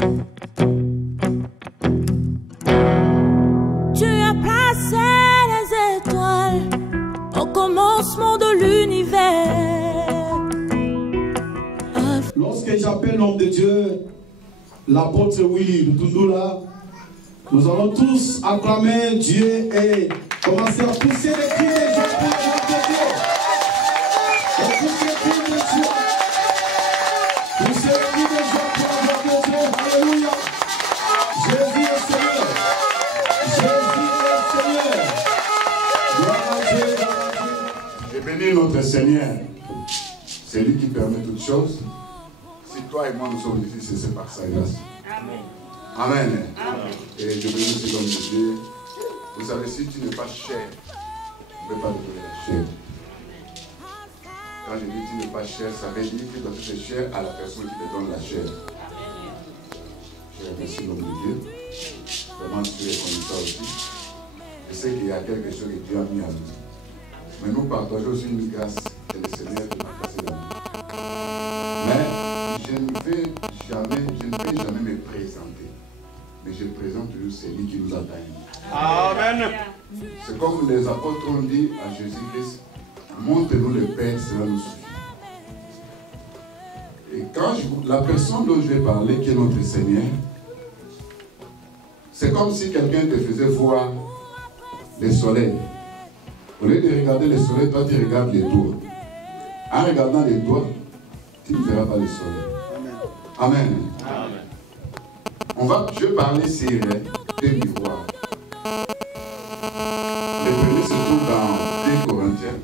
Tu as placé les étoiles au commencement de l'univers. Lorsque j'appelle l'homme de Dieu, l'apôtre Willy Lutundula, nous allons tous acclamer Dieu et commencer à pousser les cris de joie pour la gloire de Dieu. Et pousser les cris de joie. Pousser les cris de joie pour la gloire de Dieu. Alléluia. Jésus est Seigneur. Jésus est Seigneur. Gloire à Dieu, gloire à Dieu. Et bénis notre Seigneur. C'est lui qui permet toutes choses. Si toi et moi nous sommes ici, c'est par sa grâce. Amen. Amen. Amen. Et je bénis aussi l'homme de Dieu. Vous savez, si tu n'es pas cher, tu ne peux pas te donner la chair. Quand je dis tu n'es pas cher, ça veut dire que tu dois être cher à la personne qui te donne la chair. Je remercie l'homme de Dieu. Vraiment, tu es connaissant aussi. Je sais qu'il y a quelque chose que Dieu a mis à nous. Mais nous partageons aussi une grâce que le Seigneur nous a placée dans nous. Mais je ne vais jamais me présenter. Mais je présente toujours celui qui nous a gagné. Amen. C'est comme les apôtres ont dit à Jésus-Christ, montre-nous le Père, cela nous suffit. Et quand la personne dont je vais parler, qui est notre Seigneur, c'est comme si quelqu'un te faisait voir le soleil. Au lieu de regarder le soleil, toi tu regardes les toits. En regardant les toits, tu ne verras pas le soleil. Amen. Amen. Je vais parler sur des miroirs. Le premier se trouve dans 2 Corinthiens.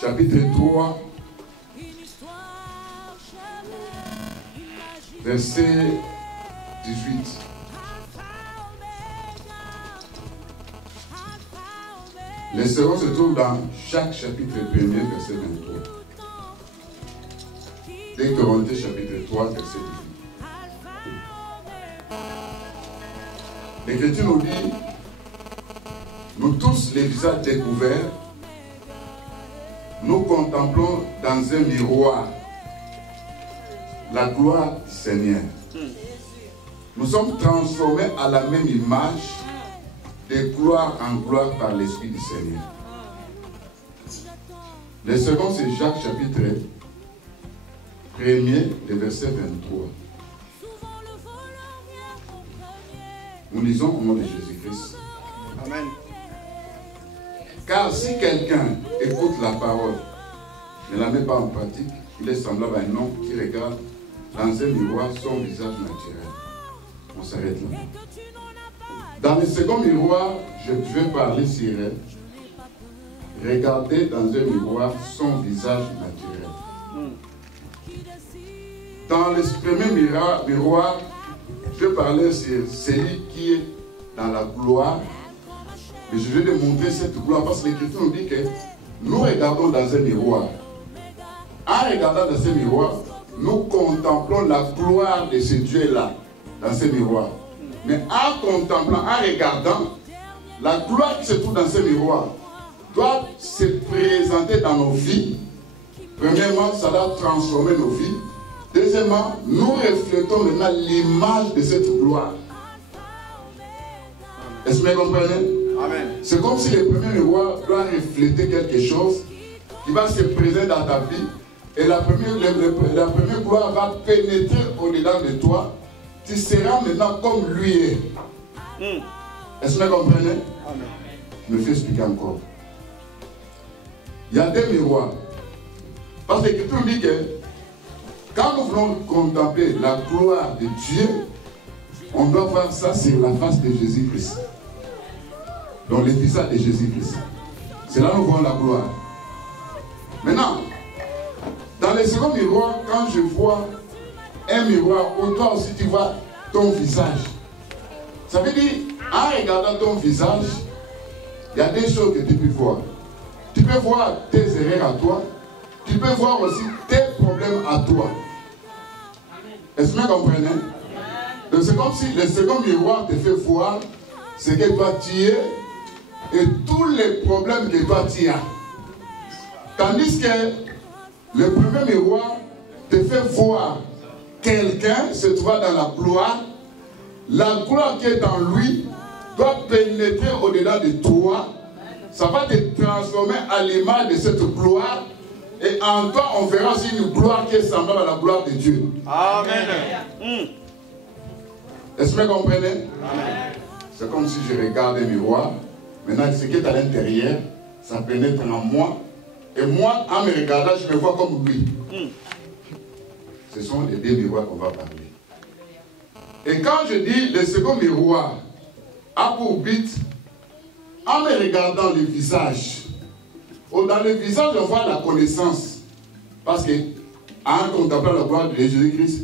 Chapitre 3, verset 18. Le second se trouve dans chaque chapitre 1er, verset 23. 2 Corinthiens, chapitre 3, verset 18. L'Écriture nous dit, nous tous les visages découverts, nous contemplons dans un miroir la gloire du Seigneur. Nous sommes transformés à la même image, de gloire en gloire par l'Esprit du Seigneur. Le second, c'est Jacques chapitre 1er, le verset 23. Nous lisons au nom de Jésus-Christ. Amen. Car si quelqu'un écoute la parole, ne la met pas en pratique, il est semblable à un homme qui regarde dans un miroir son visage naturel. On s'arrête là. Dans le second miroir, je vais parler sur regarder dans un miroir son visage naturel. Dans le premier miroir, je parlais sur celui qui est dans la gloire. Mais je vais démontrer cette gloire parce que l'Écriture nous dit que nous regardons dans un miroir. En regardant dans ce miroir, nous contemplons la gloire de ce Dieu-là dans ce miroir. Mais en contemplant, en regardant, la gloire qui se trouve dans ce miroir doit se présenter dans nos vies. Premièrement, ça doit transformer nos vies. Deuxièmement, nous reflétons maintenant l'image de cette gloire. Est-ce que vous comprenez? Amen. C'est comme si le premier miroir doit refléter quelque chose qui va se présenter dans ta vie. Et la première gloire va pénétrer au-dedans de toi. Tu seras maintenant comme lui est. Est-ce que vous comprenez? Amen. Je me fais expliquer encore. Il y a des miroirs. Parce que l'Écriture dit que quand nous voulons contempler la gloire de Dieu, on doit voir ça sur la face de Jésus-Christ. Dans le visage de Jésus-Christ. C'est là que nous voyons la gloire. Maintenant, dans le second miroir, quand je vois un miroir où toi aussi tu vois ton visage, ça veut dire, en regardant ton visage, il y a des choses que tu peux voir. Tu peux voir tes erreurs à toi. Tu peux voir aussi tes problèmes à toi. Est-ce que vous comprenez? Donc c'est comme si le second miroir te fait voir ce que toi tu es et tous les problèmes que toi tu as. Tandis que Le premier miroir te fait voir quelqu'un se trouvant dans la gloire. La gloire qui est en lui doit pénétrer au-delà de toi. Ça va te transformer à l'image de cette gloire. Et en toi, on verra aussi une gloire qui est semblable à la gloire de Dieu. Amen. Est-ce que vous comprenez? C'est comme si je regarde un miroir. Maintenant, ce qui est à l'intérieur, ça pénètre en moi. Et moi, en me regardant, je me vois comme lui. Ce sont les deux miroirs qu'on va parler. Et quand je dis le second miroir a pour but, en me regardant le visage, dans le visage, on voit la connaissance. Parce que, en contemplant la gloire de Jésus-Christ,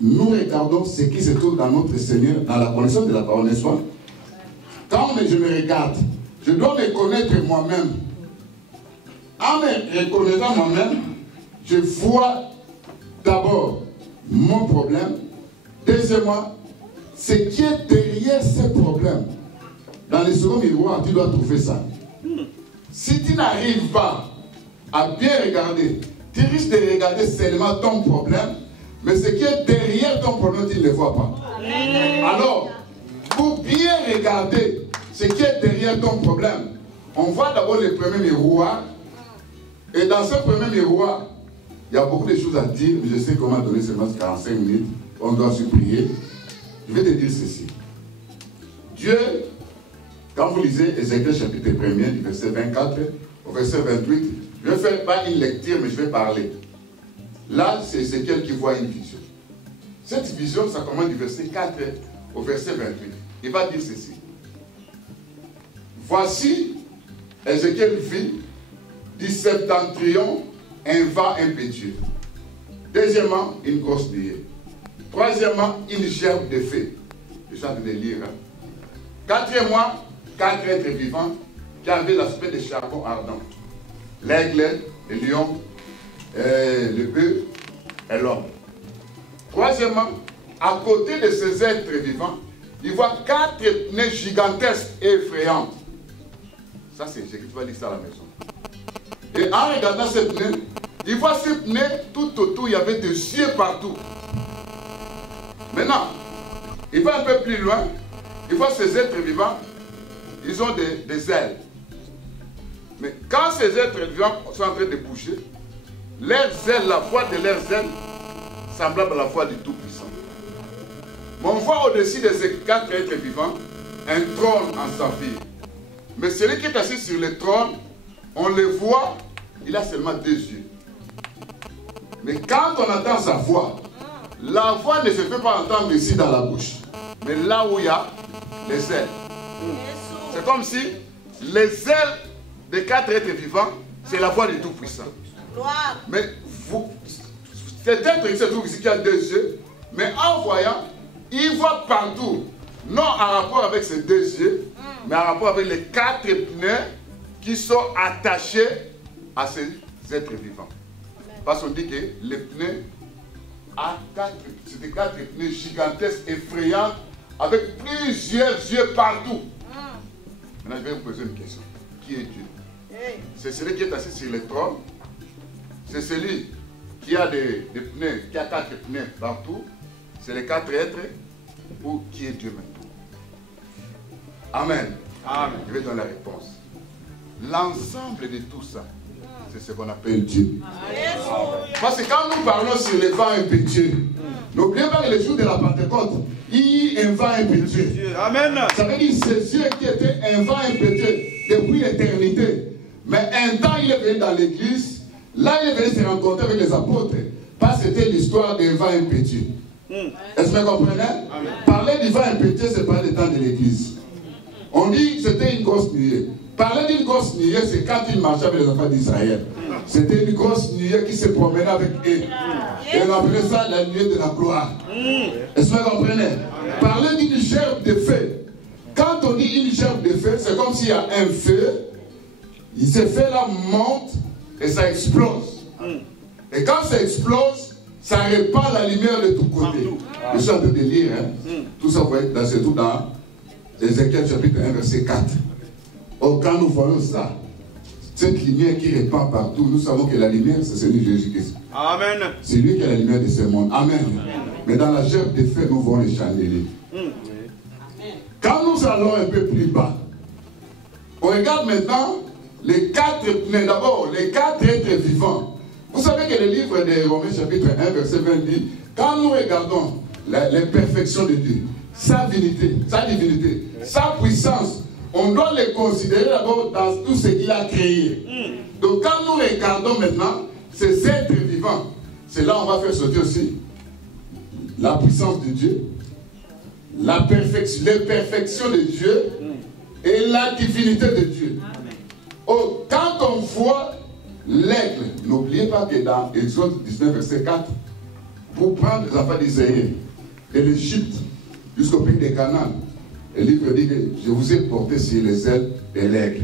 nous regardons ce qui se trouve dans notre Seigneur, dans la connaissance de la parole, n'est-ce pas? Quand je me regarde, je dois me connaître moi-même. En me reconnaissant moi-même, je vois d'abord mon problème. Deuxièmement, ce qui est derrière ce problème. Dans le second miroir, tu dois trouver ça. Si tu n'arrives pas à bien regarder, tu risques de regarder seulement ton problème, mais ce qui est derrière ton problème, tu ne le vois pas. Alors, pour bien regarder ce qui est derrière ton problème, on voit d'abord le premier miroir. Et dans ce premier miroir, il y a beaucoup de choses à dire, mais je sais comment donner seulement 45 minutes. On doit se prier. Je vais te dire ceci. Dieu, quand vous lisez Ézéchiel chapitre 1er, du verset 24 au verset 28, je ne vais faire pas une lecture, mais je vais parler. Là, c'est Ézéchiel qui voit une vision. Cette vision, ça commence du verset 4 au verset 28. Il va dire ceci. Voici, Ézéchiel vit du septentrion un vent impétueux. Deuxièmement, une grosse nuée. Troisièmement, une gerbe de feu. Je suis en train de lire. Quatrièmement, 4 êtres vivants qui avaient l'aspect de charbon ardent. L'aigle, le lion, le bœuf et l'homme. Troisièmement, à côté de ces êtres vivants, il voit 4 pneus gigantesques et effrayants. Ça, c'est ce que tu vas lire ça à la maison. Et en regardant ces pneus, il voit ces pneus tout autour, il y avait des yeux partout. Maintenant, il va un peu plus loin, il voit ces êtres vivants, ils ont des ailes. Mais quand ces êtres vivants sont en train de bouger, leurs ailes, la voix de leurs ailes, semblable à la voix du Tout-Puissant. Mais on voit au-dessus de ces 4 êtres vivants un trône en saphir. Mais celui qui est assis sur le trône, on le voit, il a seulement 2 yeux. Mais quand on entend sa voix, la voix ne se fait pas entendre ici dans la bouche, mais là où il y a les ailes. C'est comme si les ailes des 4 êtres vivants, c'est la voix du Tout-Puissant. Mais cet être qui se trouve ici, qui a 2 yeux, mais en voyant, il voit partout, non en rapport avec ses 2 yeux, mais en rapport avec les 4 pneus qui sont attachés à ces êtres vivants. Parce qu'on dit que les pneus, c'est des 4 pneus gigantesques, effrayants, avec plusieurs yeux partout. Maintenant, je vais vous poser une question. Qui est Dieu? C'est celui qui est assis sur le trône. C'est celui qui a des pneus, qui a 4 pneus partout. C'est les 4 êtres. Ou qui est Dieu maintenant? Amen. Amen. Je vais donner la réponse. L'ensemble de tout ça, c'est ce qu'on appelle Dieu. Parce que quand nous parlons sur les vents impétueux, n'oubliez pas que le jour de la Pentecôte, il y a un vent impétueux. Amen. Ça veut dire c'est Dieu qui était un vent impétueux depuis l'éternité. Mais un temps, il est venu dans l'église. Là, il est venu se rencontrer avec les apôtres. Parce que c'était l'histoire d'un vent impétueux. Est-ce que vous comprenez? Parler du vent impétueux, c'est pas le temps de l'église. On dit que c'était une grosse nuée. Parler d'une grosse nuée, c'est quand il marchait avec les enfants d'Israël. C'était une grosse nuée qui se promenait avec eux. Et on appelait ça la nuée de la gloire. Est-ce que vous comprenez? Parler d'une gerbe de feu. Quand on dit une gerbe de feu, c'est comme s'il y a un feu. Ce feu-là monte et ça explose. Et quand ça explose, ça répand la lumière de tous côtés. Je suis en train de lire. Tout ça, vous voyez, c'est tout dans Ézéchiel chapitre 1, verset 4. Oh, quand nous voyons ça, cette lumière qui répand partout. Nous savons que la lumière, c'est celui de Jésus-Christ. Amen. C'est lui qui est la lumière de ce monde. Amen. Mais dans la gerbe des faits, nous voyons les chandeliers. Quand nous allons un peu plus bas, on regarde maintenant les 4 pneus. D'abord, les 4 êtres vivants. Vous savez que le livre de Romains chapitre 1, verset 20 dit, quand nous regardons les perfections de Dieu, sa divinité, sa puissance, on doit les considérer d'abord dans tout ce qu'il a créé. Donc quand nous regardons maintenant ces êtres vivants, c'est là où on va faire sortir aussi la puissance de Dieu, les perfections de Dieu et la divinité de Dieu. Oh, quand on voit l'aigle, n'oubliez pas que dans Exode 19, verset 4, pour prendre les enfants d'Israël de l'Égypte jusqu'au pays de Canaan, le livre dit que je vous ai porté sur les ailes de l'aigle.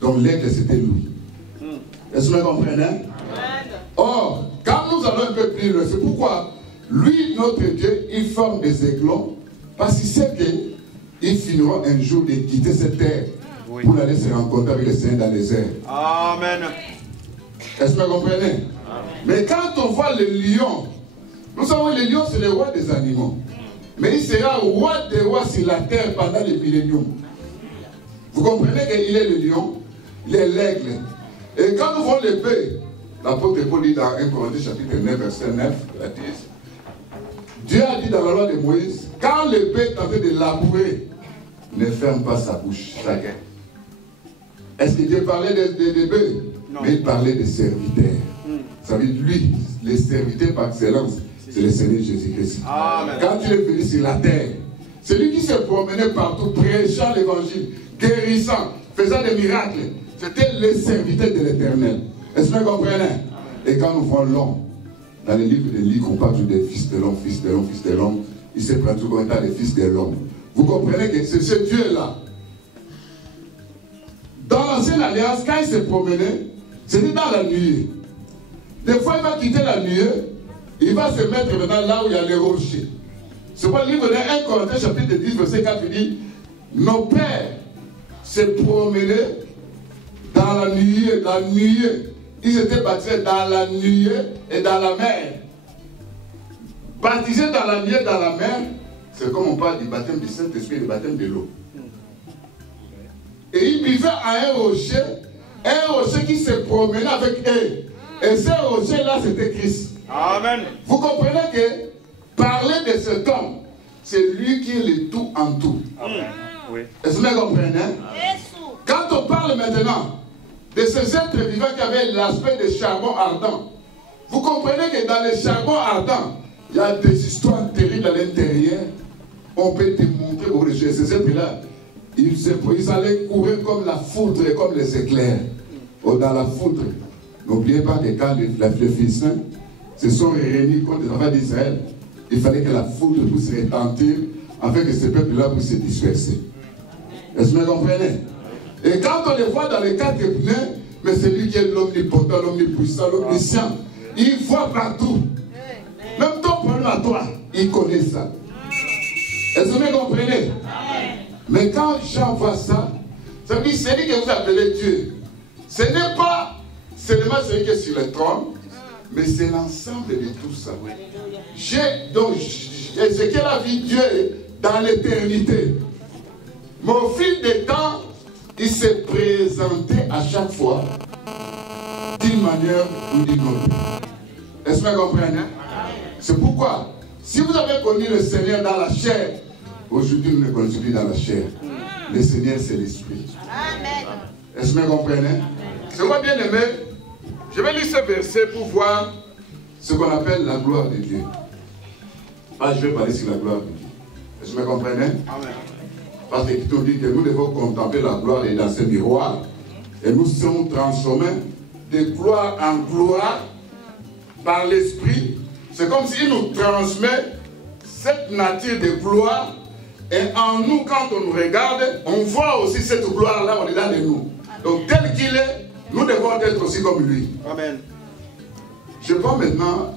Donc l'aigle, c'était lui. Est-ce que vous comprenez? Or, quand nous allons un peu plus loin, c'est pourquoi lui, notre Dieu, il forme des aiglons, parce qu'il sait qu'il finira un jour de quitter cette terre pour aller se rencontrer avec les saints dans les airs. Amen. Est-ce que vous comprenez? Mais quand on voit le lion, nous savons que le lion, c'est le roi des animaux. Mais il sera roi des rois sur la terre pendant les milléniums. Vous comprenez qu'il est le lion, il est l'aigle. Et quand nous voyons l'épée, l'apôtre Paul dit dans 1 Corinthiens chapitre 9, verset 9, à 10, Dieu a dit dans la loi de Moïse, quand l'épée est en train de labourer, ne ferme pas sa bouche, chacun. Est-ce que Dieu parlait des bœufs? Mais il parlait des serviteurs. Ça veut dire, lui, les serviteurs par excellence, c'est le Seigneur Jésus-Christ. Quand il est venu sur la terre, c'est lui qui s'est promené partout, prêchant l'évangile, guérissant, faisant des miracles. C'était le serviteur de l'Éternel. Est-ce que vous comprenez? Et quand nous voyons l'homme, dans les livres de Luc, on parle des fils de l'homme, fils de l'homme, fils de l'homme. Il se prend tout comme étant les fils de l'homme. Vous comprenez que c'est ce Dieu-là. Dans l'ancienne alliance, quand il s'est promené, c'était dans la nuit. Des fois, il va quitter la nuit, il va se mettre maintenant là où il y a les rochers. C'est pourquoi le livre de 1 Corinthiens chapitre 10, verset 4 dit, nos pères se promenaient dans la nuit, ils étaient baptisés dans la nuit et dans la mer. Baptisés dans la nuit et dans la mer, c'est comme on parle du baptême du Saint-Esprit et du baptême de l'eau. Et ils vivaient à un rocher qui se promenait avec eux. Et ce rocher-là, c'était Christ. Amen. Vous comprenez que parler de cet homme, c'est lui qui est le tout en tout. Amen. Oui. Est-ce que vous comprenez? Quand on parle maintenant de ces êtres vivants qui avaient l'aspect de charbon ardent, vous comprenez que dans les charbons ardents, il y a des histoires terribles à l'intérieur. On peut démontrer beaucoup de choses. Ces êtres-là, ils allaient courir comme la foudre et comme les éclairs. Dans la foudre. N'oubliez pas que quand les Philistins se sont réunis contre les enfants d'Israël, il fallait que la foudre puisse retentir afin que ces peuples-là puissent se disperser. Est-ce que vous comprenez? Et quand on les voit dans les 4 pneus, mais c'est lui qui est l'omnipotent, l'omnipuissant, l'omniscient. Il voit partout. Même ton problème à toi, il connaît ça. Est-ce que vous comprenez? Mais quand Jean voit ça, ça veut dire c'est lui que vous appelez Dieu. Ce n'est pas seulement celui qui est sur le trône, mais c'est l'ensemble de tout ça. Donc, Ézéchiel a vu Dieu dans l'éternité. Mais au fil des temps, il s'est présenté à chaque fois d'une manière ou d'une autre. Est-ce que vous comprenez? C'est pourquoi, si vous avez connu le Seigneur dans la chair, aujourd'hui nous le connaissons plus dans la chair. Le Seigneur, c'est l'Esprit. Est-ce que vous comprenez? C'est moi bien aimé. Je vais lire ce verset pour voir ce qu'on appelle la gloire de Dieu. Ah, je vais parler sur la gloire de Dieu. Est-ce que vous comprenez? Amen. Parce que l'Écriture dit que nous devons contempler la gloire et dans ce miroir. Et nous sommes transformés de gloire en gloire par l'Esprit. C'est comme s'il nous transmet cette nature de gloire. Et en nous, quand on nous regarde, on voit aussi cette gloire-là au-dedans de nous. Donc tel qu'il est, nous devons être aussi comme lui. Amen. Je prends maintenant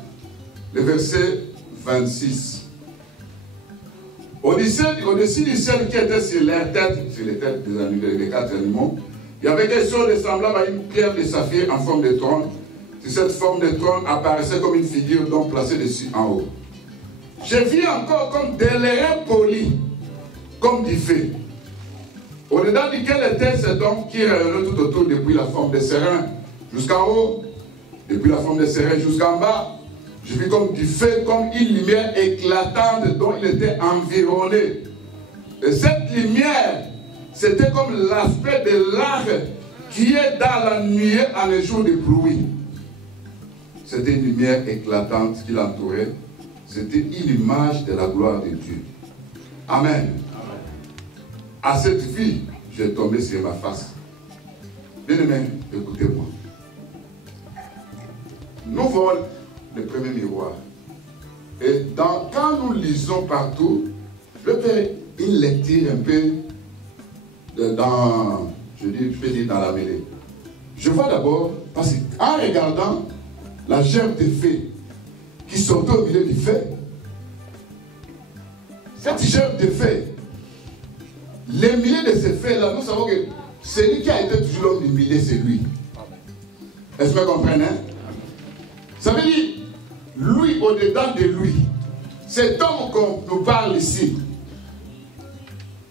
le verset 26. Au-dessus du ciel qui était sur les têtes des 4 animaux, Il y avait quelque chose de semblable à une pierre de saphir en forme de trône. Cette forme de trône apparaissait comme une figure donc placée dessus en haut. Je vis encore comme des lèvres polies, comme du feu. Au-dedans duquel était cet homme qui rayonnait tout autour depuis la forme des serins jusqu'en haut, depuis la forme des serins jusqu'en bas. Je vis comme du feu, comme une lumière éclatante dont il était environné. Et cette lumière, c'était comme l'aspect de l'arc qui est dans la nuée en les jours de pluie. C'était une lumière éclatante qui l'entourait. C'était une image de la gloire de Dieu. Amen. À cette vie, j'ai tombé sur ma face. Bien-aimés, écoutez-moi. Nous voyons le premier miroir. Et quand nous lisons partout, je fais une lecture un peu dans, je peux dire dans la mêlée. Je vois d'abord, parce qu'en regardant la gerbe de feu qui sortait au milieu du feu, cette gerbe de feu, le milieu de ce feu-là, nous savons que celui qui a été toujours l'homme du milieu, c'est lui. Est-ce que vous comprenez? Ça veut dire, lui, au-dedans de lui, cet homme qu'on nous parle ici,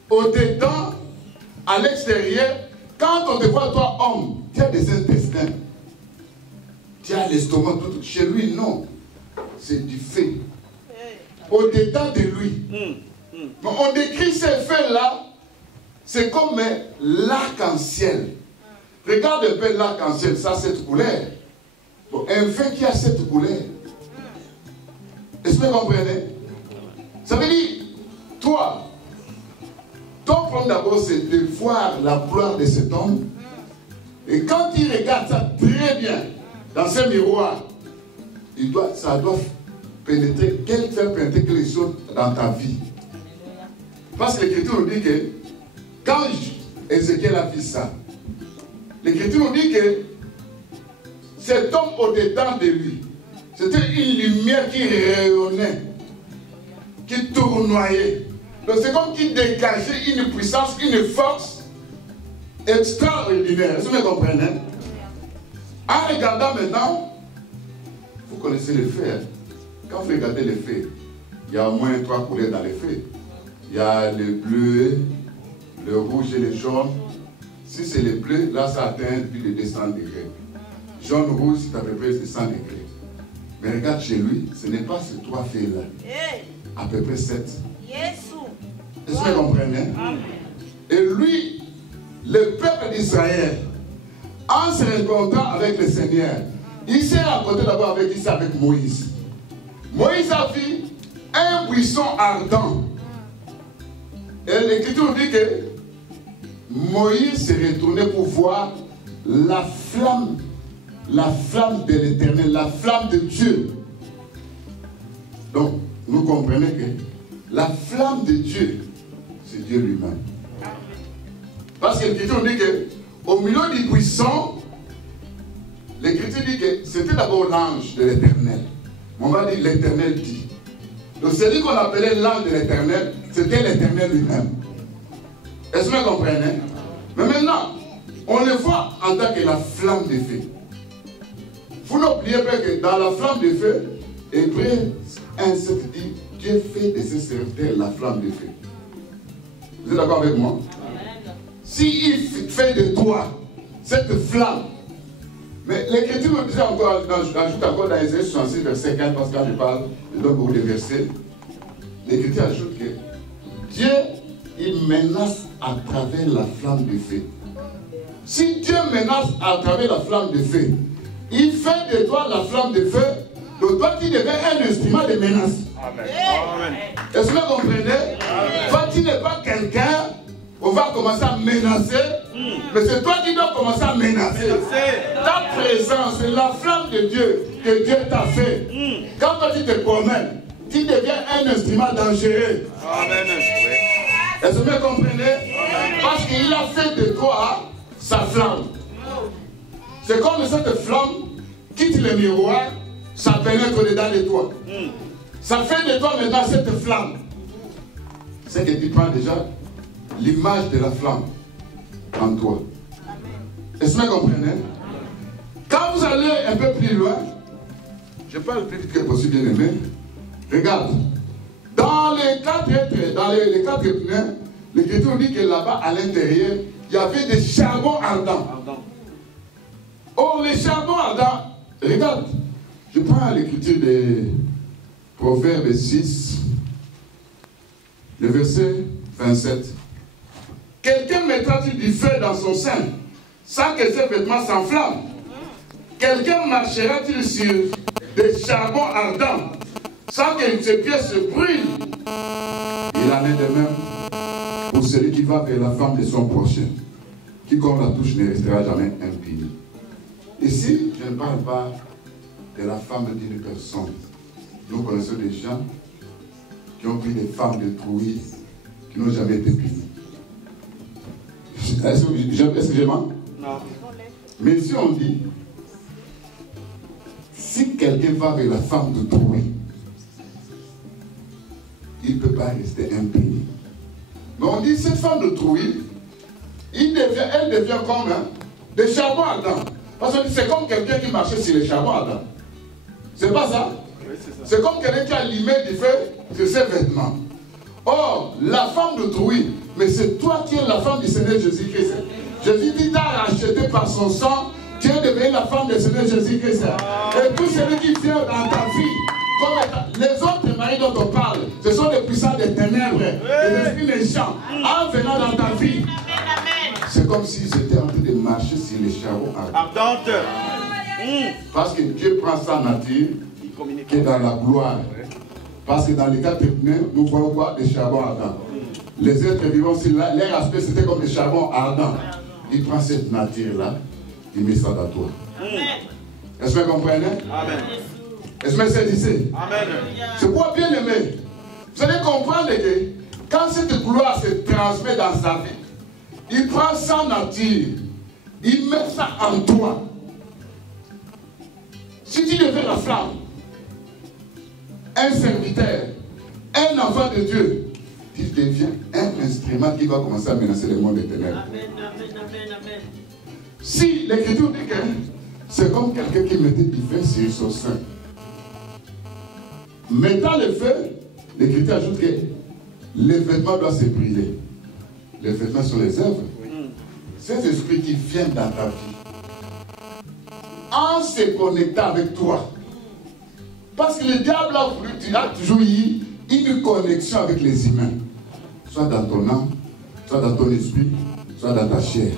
au-dedans, à l'extérieur, quand on te voit, toi, homme, tu as des intestins, tu as l'estomac, tout. Chez lui, non. C'est du feu. Au-dedans de lui. On décrit ces feux-là, c'est comme l'arc-en-ciel. Regarde un peu l'arc-en-ciel, ça, cette couleur. Bon, un feu qui a cette couleur. Est-ce que vous comprenez? Ça veut dire, toi, ton problème d'abord, c'est de voir la gloire de cet homme. Et quand il regarde ça très bien, dans ce miroir, ça doit pénétrer, faire pénétrer quelque chose dans ta vie. Parce que l'Écriture nous dit que, quand Ézéchiel a vu ça, l'Écriture nous dit que cet homme au-dedans de lui, c'était une lumière qui rayonnait, qui tournoyait. Donc c'est comme qu'il dégageait une puissance, une force extraordinaire. Est-ce que vous comprenez? En regardant maintenant, vous connaissez les feux. Hein? Quand vous regardez les feux, il y a au moins 3 couleurs dans les feux. Il y a le bleu, le rouge et le jaune. Si c'est le bleu, là ça atteint plus de 200 degrés. Jaune, rouge, c'est à peu près 100 degrés. Mais regarde chez lui, ce n'est pas ces 3 feux-là. À peu près 7. Est-ce que vous comprenez? Et lui, le peuple d'Israël, en se rencontrant avec le Seigneur, il s'est rencontré d'abord avec Moïse. Moïse a vu un buisson ardent. Et l'Écriture dit que Moïse s'est retourné pour voir la flamme de l'Éternel, la flamme de Dieu. Donc, nous comprenons que la flamme de Dieu, c'est Dieu lui-même. Parce que l'Écriture dit qu'au milieu du buisson, l'Écriture dit que c'était d'abord l'ange de l'Éternel. On va dire l'Éternel dit. Donc celui qu'on appelait l'ange de l'Éternel, c'était l'Éternel lui-même. Est-ce que vous comprenez? Mais maintenant, on le voit en tant que la flamme de feu. Vous n'oubliez pas que dans la flamme de feu, Hébreux 1:7 dit, Dieu fait de ses serviteurs la flamme de feu. Vous êtes d'accord avec moi? S'il fait de toi cette flamme, mais l'Écriture me disait encore, ajoute encore dans Isaïe 66, verset 4, parce qu'on parle, je donne beaucoup de versets. L'Écriture ajoute que Dieu, il menace à travers la flamme de feu. Si Dieu menace à travers la flamme de feu, il fait de toi la flamme de feu, donc toi tu deviens un instrument de menace. Amen. Est-ce que vous comprenez? Toi tu n'es pas quelqu'un, on va commencer à menacer, mais c'est toi qui dois commencer à menacer. Ta présence, la flamme de Dieu que Dieu t'a fait. Quand toi tu te promènes, tu deviens un instrument dangereux. Amen. Est-ce que vous comprenez? Parce qu'il a fait de toi sa flamme. C'est comme cette flamme quitte le miroir, ça pénètre dedans de toi. Ça fait de toi maintenant cette flamme. C'est que tu prends déjà l'image de la flamme en toi. Est-ce que vous comprenez? Quand vous allez un peu plus loin, je parle le plus vite que possible, bien aimé. Regarde, dans les 4 êtres, dans les 4 épines, l'Écriture dit que là-bas, à l'intérieur, il y avait des charbons ardents. Or, les charbons ardents, regarde, je prends l'Écriture de Proverbes 6, le verset 27. Quelqu'un mettra-t-il du feu dans son sein, sans que ses vêtements s'enflamment? Quelqu'un marchera-t-il sur des charbons ardents, sans que ses pieds se brûlent? Il en est de même pour celui qui va vers la femme de son prochain. Quiconque la touche ne restera jamais impuni. Ici, je ne parle pas de la femme d'une personne. Nous connaissons des gens qui ont pris des femmes d'autrui qui n'ont jamais été punies. Est-ce que je mens? Non. Mais ici on dit, si quelqu'un va vers la femme d'autrui, il ne peut pas rester impuni. Mais on dit, cette femme d'autrui, elle devient comme des charbons ardents. Parce que c'est comme quelqu'un qui marchait sur les charbons ardents. C'est pas ça? Oui, c'est ça. C'est comme quelqu'un qui a allumé du feu sur ses vêtements. Or, la femme d'autrui, mais c'est toi qui es la femme du Seigneur Jésus-Christ. Jésus dit, t'as racheté par son sang, tu es devenue la femme du Seigneur Jésus-Christ. Et tout celui qui vient dans ta vie, comme les autres maris dont on parle, ce sont des puissants des ténèbres, des esprits méchants, en venant dans ta vie. C'est comme s'ils étaient en train de marcher sur les charbons ardents. Parce que Dieu prend sa nature qui est dans la gloire. Parce que dans les 4 épines, nous voyons quoi? Des charbons ardents. Les êtres vivants, leur aspect c'était comme des charbons ardents. Il prend cette nature-là, il met ça dans toi. Est-ce que vous comprenez? Amen. Est-ce que vous saisissez? Amen. C'est quoi bien aimé? Vous allez comprendre que quand cette gloire se transmet dans sa vie, il prend sa nature, il met ça en toi. Si tu deviens la flamme, un serviteur, un enfant de Dieu, tu deviens un instrument qui va commencer à menacer le monde des ténèbres. Amen, amen, amen, amen. Si l'Écriture dit que c'est comme quelqu'un qui mettait du feu sur son sein. Mettant le feu, l'Écriture ajoute que les vêtements doivent se brûler. Les vêtements sont les œuvres. Ces esprits qui viennent dans ta vie, en se connectant avec toi. Parce que le diable a voulu, tu as toujours eu une connexion avec les humains. Soit dans ton âme, soit dans ton esprit, soit dans ta chair.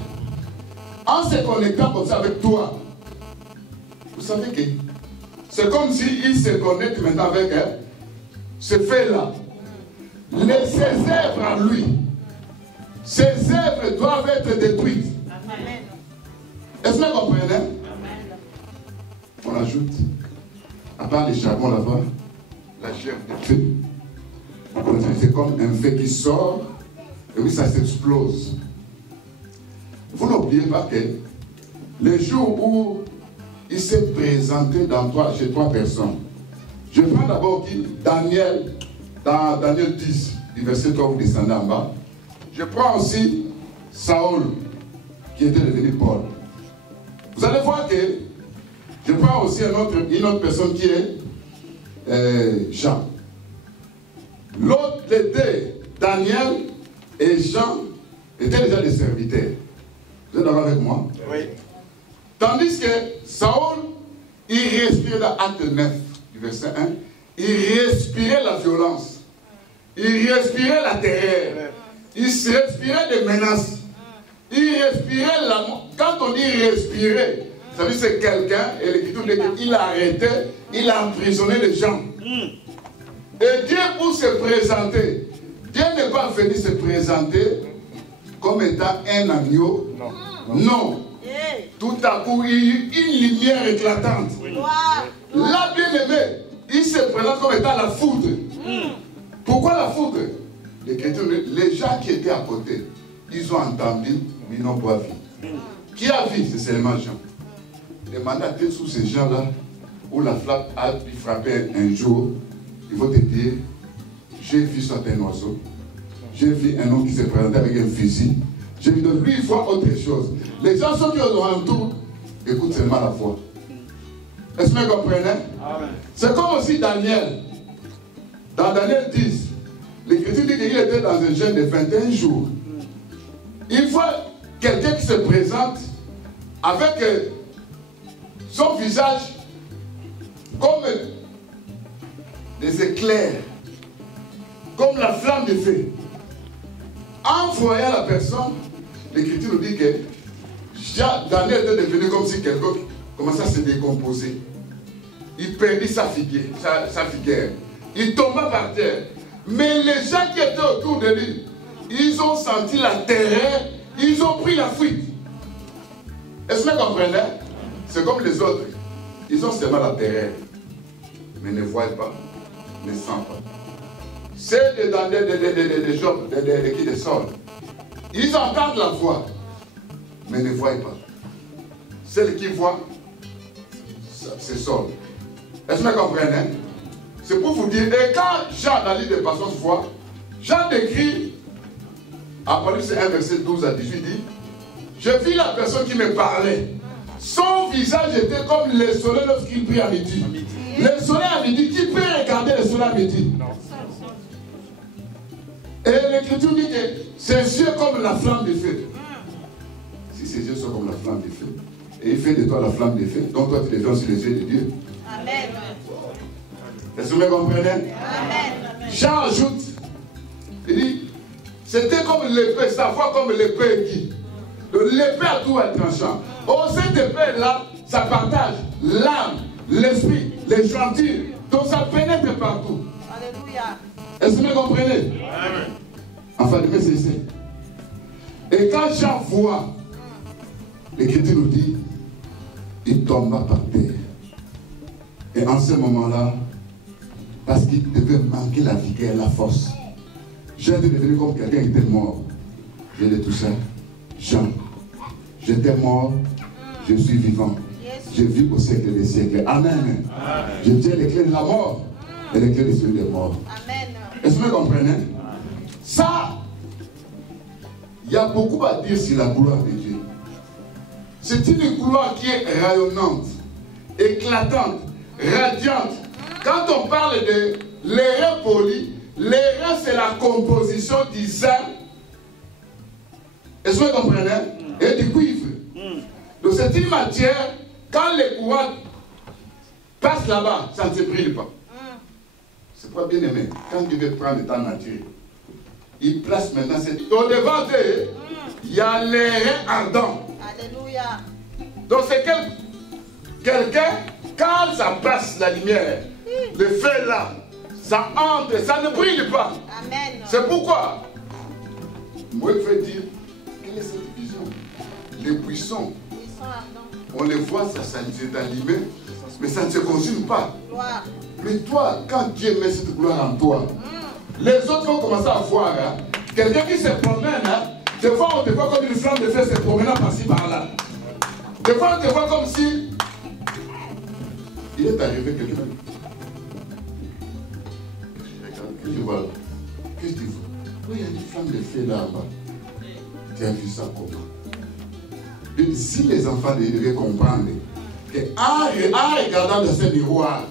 En se connectant comme ça avec toi, vous savez que c'est comme s'il se connecte maintenant avec ce fait-là. Ses œuvres à lui. Ces œuvres doivent être détruites. Est-ce que vous comprenez? On ajoute, à part les charbons là-bas, la chair de feu. C'est comme un feu qui sort, et oui, ça s'explose. Vous n'oubliez pas que le jour où il s'est présenté dans toi, chez 3 personnes, je prends d'abord Daniel, dans Daniel 10, du verset 3, vous descendez en bas. Je prends aussi Saül, qui était devenu Paul. Vous allez voir que je prends aussi une autre personne qui est Jean. L'autre, les deux, Daniel et Jean, étaient déjà des serviteurs. Vous êtes d'accord avec moi? Oui. Tandis que Saül, il respirait dans Acte 9, du verset 1, il respirait la violence, il respirait la terreur. Il respirait des menaces. Il respirait la mort. Quand on dit respirer, ça veut dire c'est quelqu'un, et l'Écriture dit qu'il a arrêté, il a emprisonné les gens. Et Dieu pour se présenter, Dieu n'est pas venu se présenter comme étant un agneau. Non. Non. Tout à coup, il y a eu une lumière éclatante. Là, bien aimé, il se présente comme étant la foudre. Pourquoi la foudre? Les gens qui étaient à côté, ils ont entendu, mais ils n'ont pas vu. Qui a vu? C'est seulement Jean. Demandez à Dieu sous ces gens-là, où la flamme a pu frapper un jour, il faut te dire, j'ai vu sur un oiseau, j'ai vu un homme qui s'est présenté avec un fusil, Je lui donne, lui, il voit autre chose. Les gens sont qui ont tout, écoute seulement la voix. Est-ce que vous comprenez? C'est comme aussi Daniel. Dans Daniel 10, l'Écriture dit qu'il était dans un jeûne de 21 jours. Il voit quelqu'un qui se présente avec son visage comme des éclairs, comme la flamme de feu. En voyant la personne, l'Écriture nous dit que Daniel était devenu comme si quelqu'un commençait à se décomposer. Il perdit sa figure. Il tomba par terre. Mais les gens qui étaient autour de lui, ils ont senti la terreur, ils ont pris la fuite. Est-ce que vous comprenez? C'est comme les autres. Ils ont seulement la terreur, mais ne voient pas, ne sentent pas. C'est des Job, des Saul. Ils entendent la voix, mais ne voient pas. Celle qui voit, c'est Saul. Est-ce que vous comprenez? C'est pour vous dire, et quand Jean, dans le livre de Patience voit, Jean décrit, Apocalypse 1, verset 12 à 18, dit, je vis la personne qui me parlait. Son visage était comme le soleil lorsqu'il brille à midi. Le soleil à midi, qui peut regarder le soleil à midi? Et l'Écriture dit que ses yeux comme la flamme de feu. Si ses yeux sont comme la flamme de feu, et il fait de toi la flamme de feu, donc toi tu deviens sur les yeux de Dieu. Amen. Est-ce que vous me comprenez? Amen. Jean ajoute, il dit, c'était comme l'épée, sa voix comme l'épée qui. L'épée à tout est tranchant. Oh, cette épée-là, ça partage l'âme, l'esprit, les jointures. Donc ça pénètre partout. Alléluia. Est-ce que vous me comprenez? Amen. Enfin, le c'est ici. Et quand Jean voit, l'Écriture nous dit, il tomba par terre. Et en ce moment-là, parce qu'il devait manquer la vigueur, la force, Jean était devenu comme quelqu'un qui était mort. Je dis tout ça. Jean, j'étais mort, je suis vivant. Je vis au siècle des siècles. Amen. Amen. Je tiens les clés de la mort et les clés de celui des morts. Amen. Est-ce que vous comprenez? Ça, il y a beaucoup à dire sur la gloire de Dieu. C'est une gloire qui est rayonnante, éclatante, radiante. Quand on parle de l'airain poli, l'airain c'est la composition du zinc. Est-ce que vous comprenez? Et du cuivre. Donc c'est une matière, quand les courants passent là-bas, ça ne se brûle pas. C'est pas bien aimé. Quand tu veux prendre ta nature, il place maintenant cette... Au devant d'eux, il y a l'airain ardent. Alléluia. Donc c'est quelqu'un, quand ça passe la lumière, le feu là, ça entre, ça ne brille pas. Amen. C'est pourquoi, moi je veux dire, quelle est cette vision? Les buissons, on les voit, ça s'est allumé, mais ça ne se consume pas. Gloire. Mais toi, quand Dieu met cette gloire en toi, les autres vont commencer à voir. Hein, quelqu'un qui se promène, hein, des fois on te voit comme une flamme de feu se promenant par-ci par-là. Des fois on te voit comme si il est arrivé quelqu'un. Qu'est-ce que je vois là? Qu'est-ce que tu vois? Oui, il y a une flamme de feu là-bas. Tu as vu ça comment? Et si les enfants devaient comprendre qu'en regardant dans ce miroir,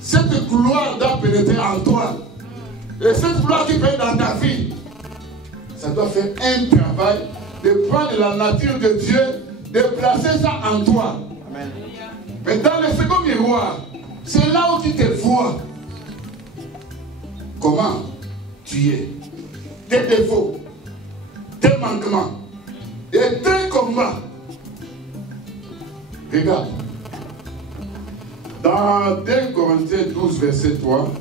cette gloire doit pénétrer en toi. Et cette gloire qui pénètre dans ta vie, ça doit faire un travail de prendre la nature de Dieu, de placer ça en toi. Amen. Mais dans le second miroir, c'est là où tu te vois. Comment tu es, tes défauts, tes manquements et tes combats. Regarde. Dans 2 Corinthiens 12, verset 3,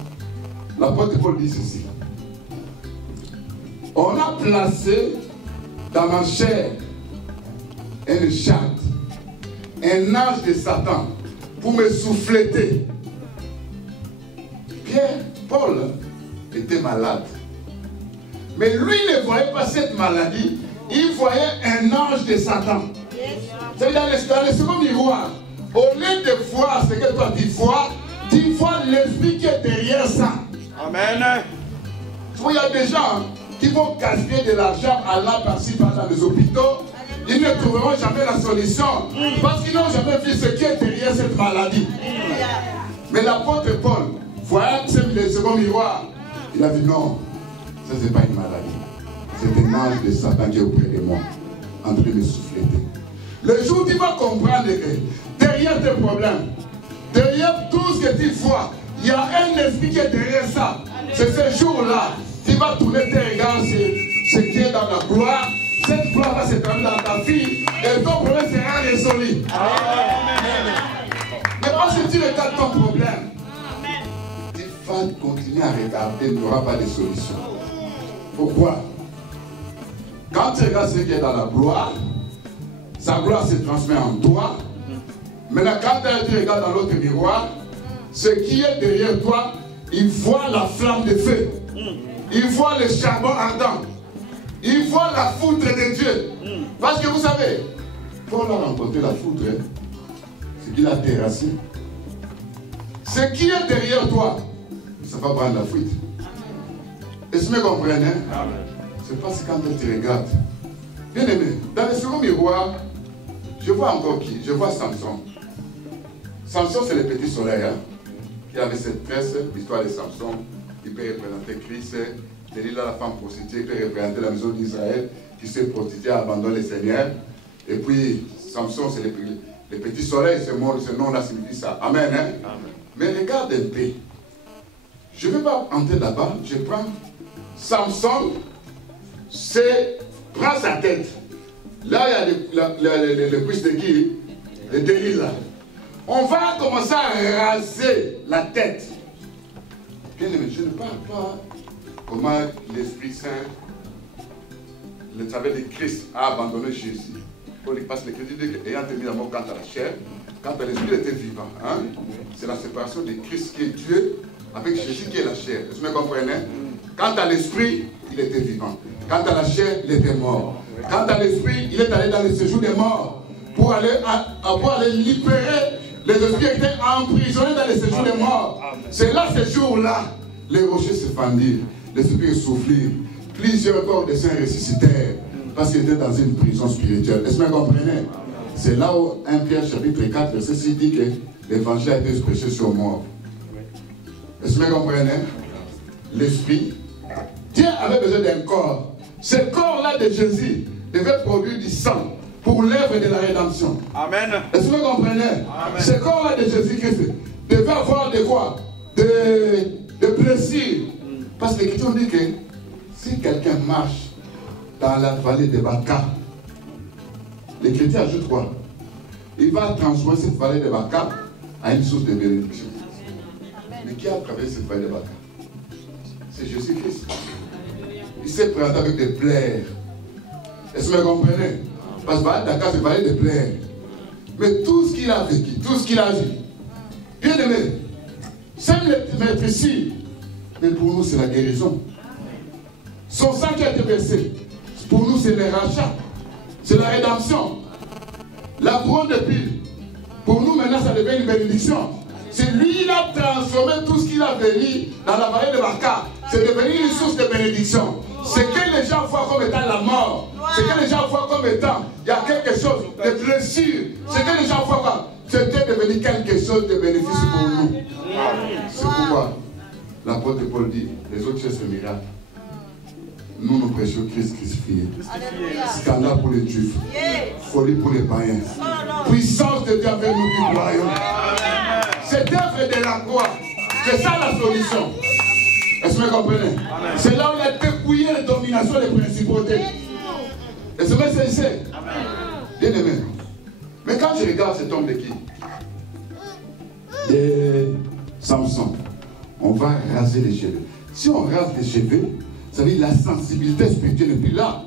l'apôtre Paul dit ceci. On a placé dans ma chair une chatte, un ange de Satan, pour me souffléter. Pierre, Paul, était malade. Mais lui ne voyait pas cette maladie, il voyait un ange de Satan. C'est dans le second miroir. Au lieu de voir ce que toi tu vois l'esprit qui est derrière ça. Amen. Il y a des gens, qui vont gaspiller de l'argent allant par-ci par dans les hôpitaux, ils ne trouveront jamais la solution. Parce qu'ils n'ont jamais vu ce qui est derrière cette maladie. Mais l'apôtre Paul, voyant le second miroir, il a dit non, ça c'est pas une maladie. C'est un ange de Satan qui est auprès de moi, en train de me souffler. Le jour où tu vas comprendre que derrière tes problèmes, derrière tout ce que tu vois, il y a un esprit qui est derrière ça. C'est ce jour-là, tu vas tourner tes regards sur ce qui est dans la gloire. Cette gloire va se traduire dans ta vie et ton problème sera résolu. Mais pas si tu regardes ton problème, tu vas continuer à regarder, il n'y aura pas de solution. Pourquoi? Quand tu regardes ce qui est dans la gloire, sa gloire se transmet en toi. Maintenant, quand tu regardes dans l'autre miroir, ce qui est derrière toi, il voit la flamme de feu. Il voit le charbon ardent. Il voit la foudre de Dieu. Parce que vous savez, Paul a rencontré la foudre. Ce qu'il a terrassé. Ce qui est derrière toi, ça va prendre la fuite. Est-ce que vous comprenez? C'est parce que quand tu regardes. Bien aimé, dans le second miroir, je vois encore qui? Je vois Samson. Samson, c'est le petit soleil. Qui avait cette tresse, l'histoire de Samson. Il peut représenter Christ. Delilah, la femme prostituée, peut représenter la maison d'Israël qui s'est prostituée, abandonne le Seigneur. Et puis, Samson, c'est le petit soleil, ce nom-là signifie ça. Amen, hein? Amen. Mais regarde un peu. Je ne vais pas entrer là-bas. Je prends Samson, prend sa tête. Là, il y a le cuisse de qui? De Delilah. On va commencer à raser la tête. Bien aimé, je ne parle pas comment l'Esprit Saint, le travail de Christ, a abandonné Jésus. Parce que le Christ dit qu'ayant été mis à mort quant à la chair, quand l'Esprit était vivant, hein, c'est la séparation de Christ qui est Dieu avec Jésus qui est la chair. Est-ce que vous comprenez? Quant à l'Esprit, il était vivant. Quant à la chair, il était mort. Quant à l'Esprit, il est allé dans le séjour des morts pour aller libérer les esprits qui étaient emprisonnés dans le séjour des morts. C'est là, ce jour-là, les rochers se fendirent, les esprits soufflirent, plusieurs corps de saints ressuscitèrent, parce qu'ils étaient dans une prison spirituelle. Est-ce que vous comprenez? C'est là où 1 Pierre chapitre 4, verset 6 dit que l'évangile a été prêché sur mort. Est-ce que vous comprenez? L'esprit, Dieu avait besoin d'un corps. Ce corps-là de Jésus devait produire du sang pour l'œuvre de la rédemption. Amen. Est-ce que vous comprenez? Amen. Ce corps-là de Jésus-Christ devait avoir de quoi? De plaisir. Parce que l'Écriture dit que si quelqu'un marche dans la vallée de Baca, l'Écriture ajoute quoi? Il va transformer cette vallée de Baca à une source de bénédiction. Mais qui a traversé cette vallée de Baca? C'est Jésus-Christ. Il s'est présenté avec des plaies. Est-ce que vous comprenez? Parce que Dakar, c'est vallée de plaies. Mais tout ce qu'il a vécu, tout ce qu'il a vu, bien aimé, c'est le ici. Mais pour nous, c'est la guérison. Son sang qui a été versé, pour nous, c'est le rachat. C'est la rédemption. La couronne de pile. Pour nous, maintenant, ça devient une bénédiction. C'est lui qui a transformé tout ce qu'il a vécu dans la vallée de Baca. C'est devenu une source de bénédiction. Ce que les gens voient comme étant la mort, ce que les gens voient comme étant, il y a quelque chose de blessure. Ce que les gens voient comme, c'était devenu quelque chose de bénéfice pour nous. C'est pourquoi l'apôtre Paul dit, les autres choses se miracles. Nous, nous prêchons Christ crucifié. Scandale pour les Juifs. Folie pour les païens. Puissance de Dieu avec nous qui croyons. Cette œuvre de la croix, c'est ça la solution. Est-ce que vous comprenez? C'est là où il a dépouillé les dominations des principautés. Est-ce que c'est ici? Bien aimé. Mais quand je regarde cet homme de qui? De Samson. On va raser les cheveux. Si on rase les cheveux, ça veut dire la sensibilité spirituelle n'est plus là.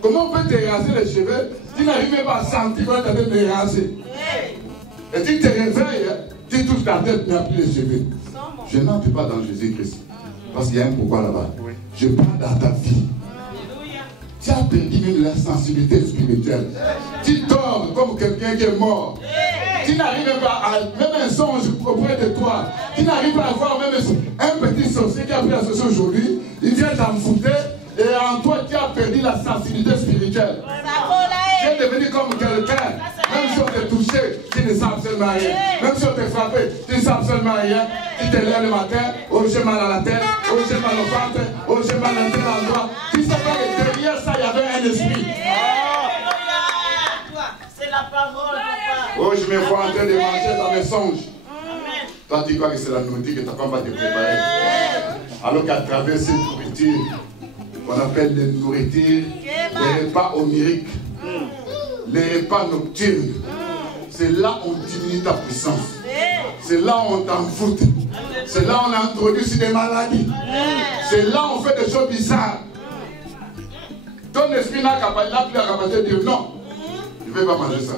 Comment on peut te raser les cheveux? Tu n'arrives même pas à sentir quand tu as de les raser. Et tu te réveilles, tu touches ta tête, tu n'as plus les cheveux. Je n'entre pas dans Jésus-Christ. Parce qu'il y a un pourquoi là-bas. Je parle dans ta vie. Tu as perdu même la sensibilité spirituelle. Tu dors comme quelqu'un qui est mort. Tu n'arrives pas à même un songe auprès de toi. Tu n'arrives pas à voir même un petit sorcier qui a pris la sorcière aujourd'hui. Il vient t'en foutre. Et en toi, tu as perdu la sensibilité spirituelle. Tu es devenu comme quelqu'un. Même si on t'a touché, tu ne sais absolument rien. Même si on t'a frappé, tu ne sais absolument rien. Tu te lèves le matin, oh j'ai mal à la tête, oh j'ai mal au ventre, oh j'ai mal à tel endroit. Tu sais pas que derrière ça, il y avait un esprit. C'est la parole. Oh, je me vois en train de manger dans mes songes. Toi, tu crois que c'est la nourriture que ta femme va te préparer. Alors qu'à travers cette nourriture, qu'on appelle les nourritures, les repas oniriques, les repas nocturnes, c'est là où on diminue ta puissance. C'est là où on t'envoûte. C'est là où on introduit sur des maladies. C'est là où on fait des choses bizarres. Ton esprit n'a plus la capacité de dire non, je ne vais pas manger ça.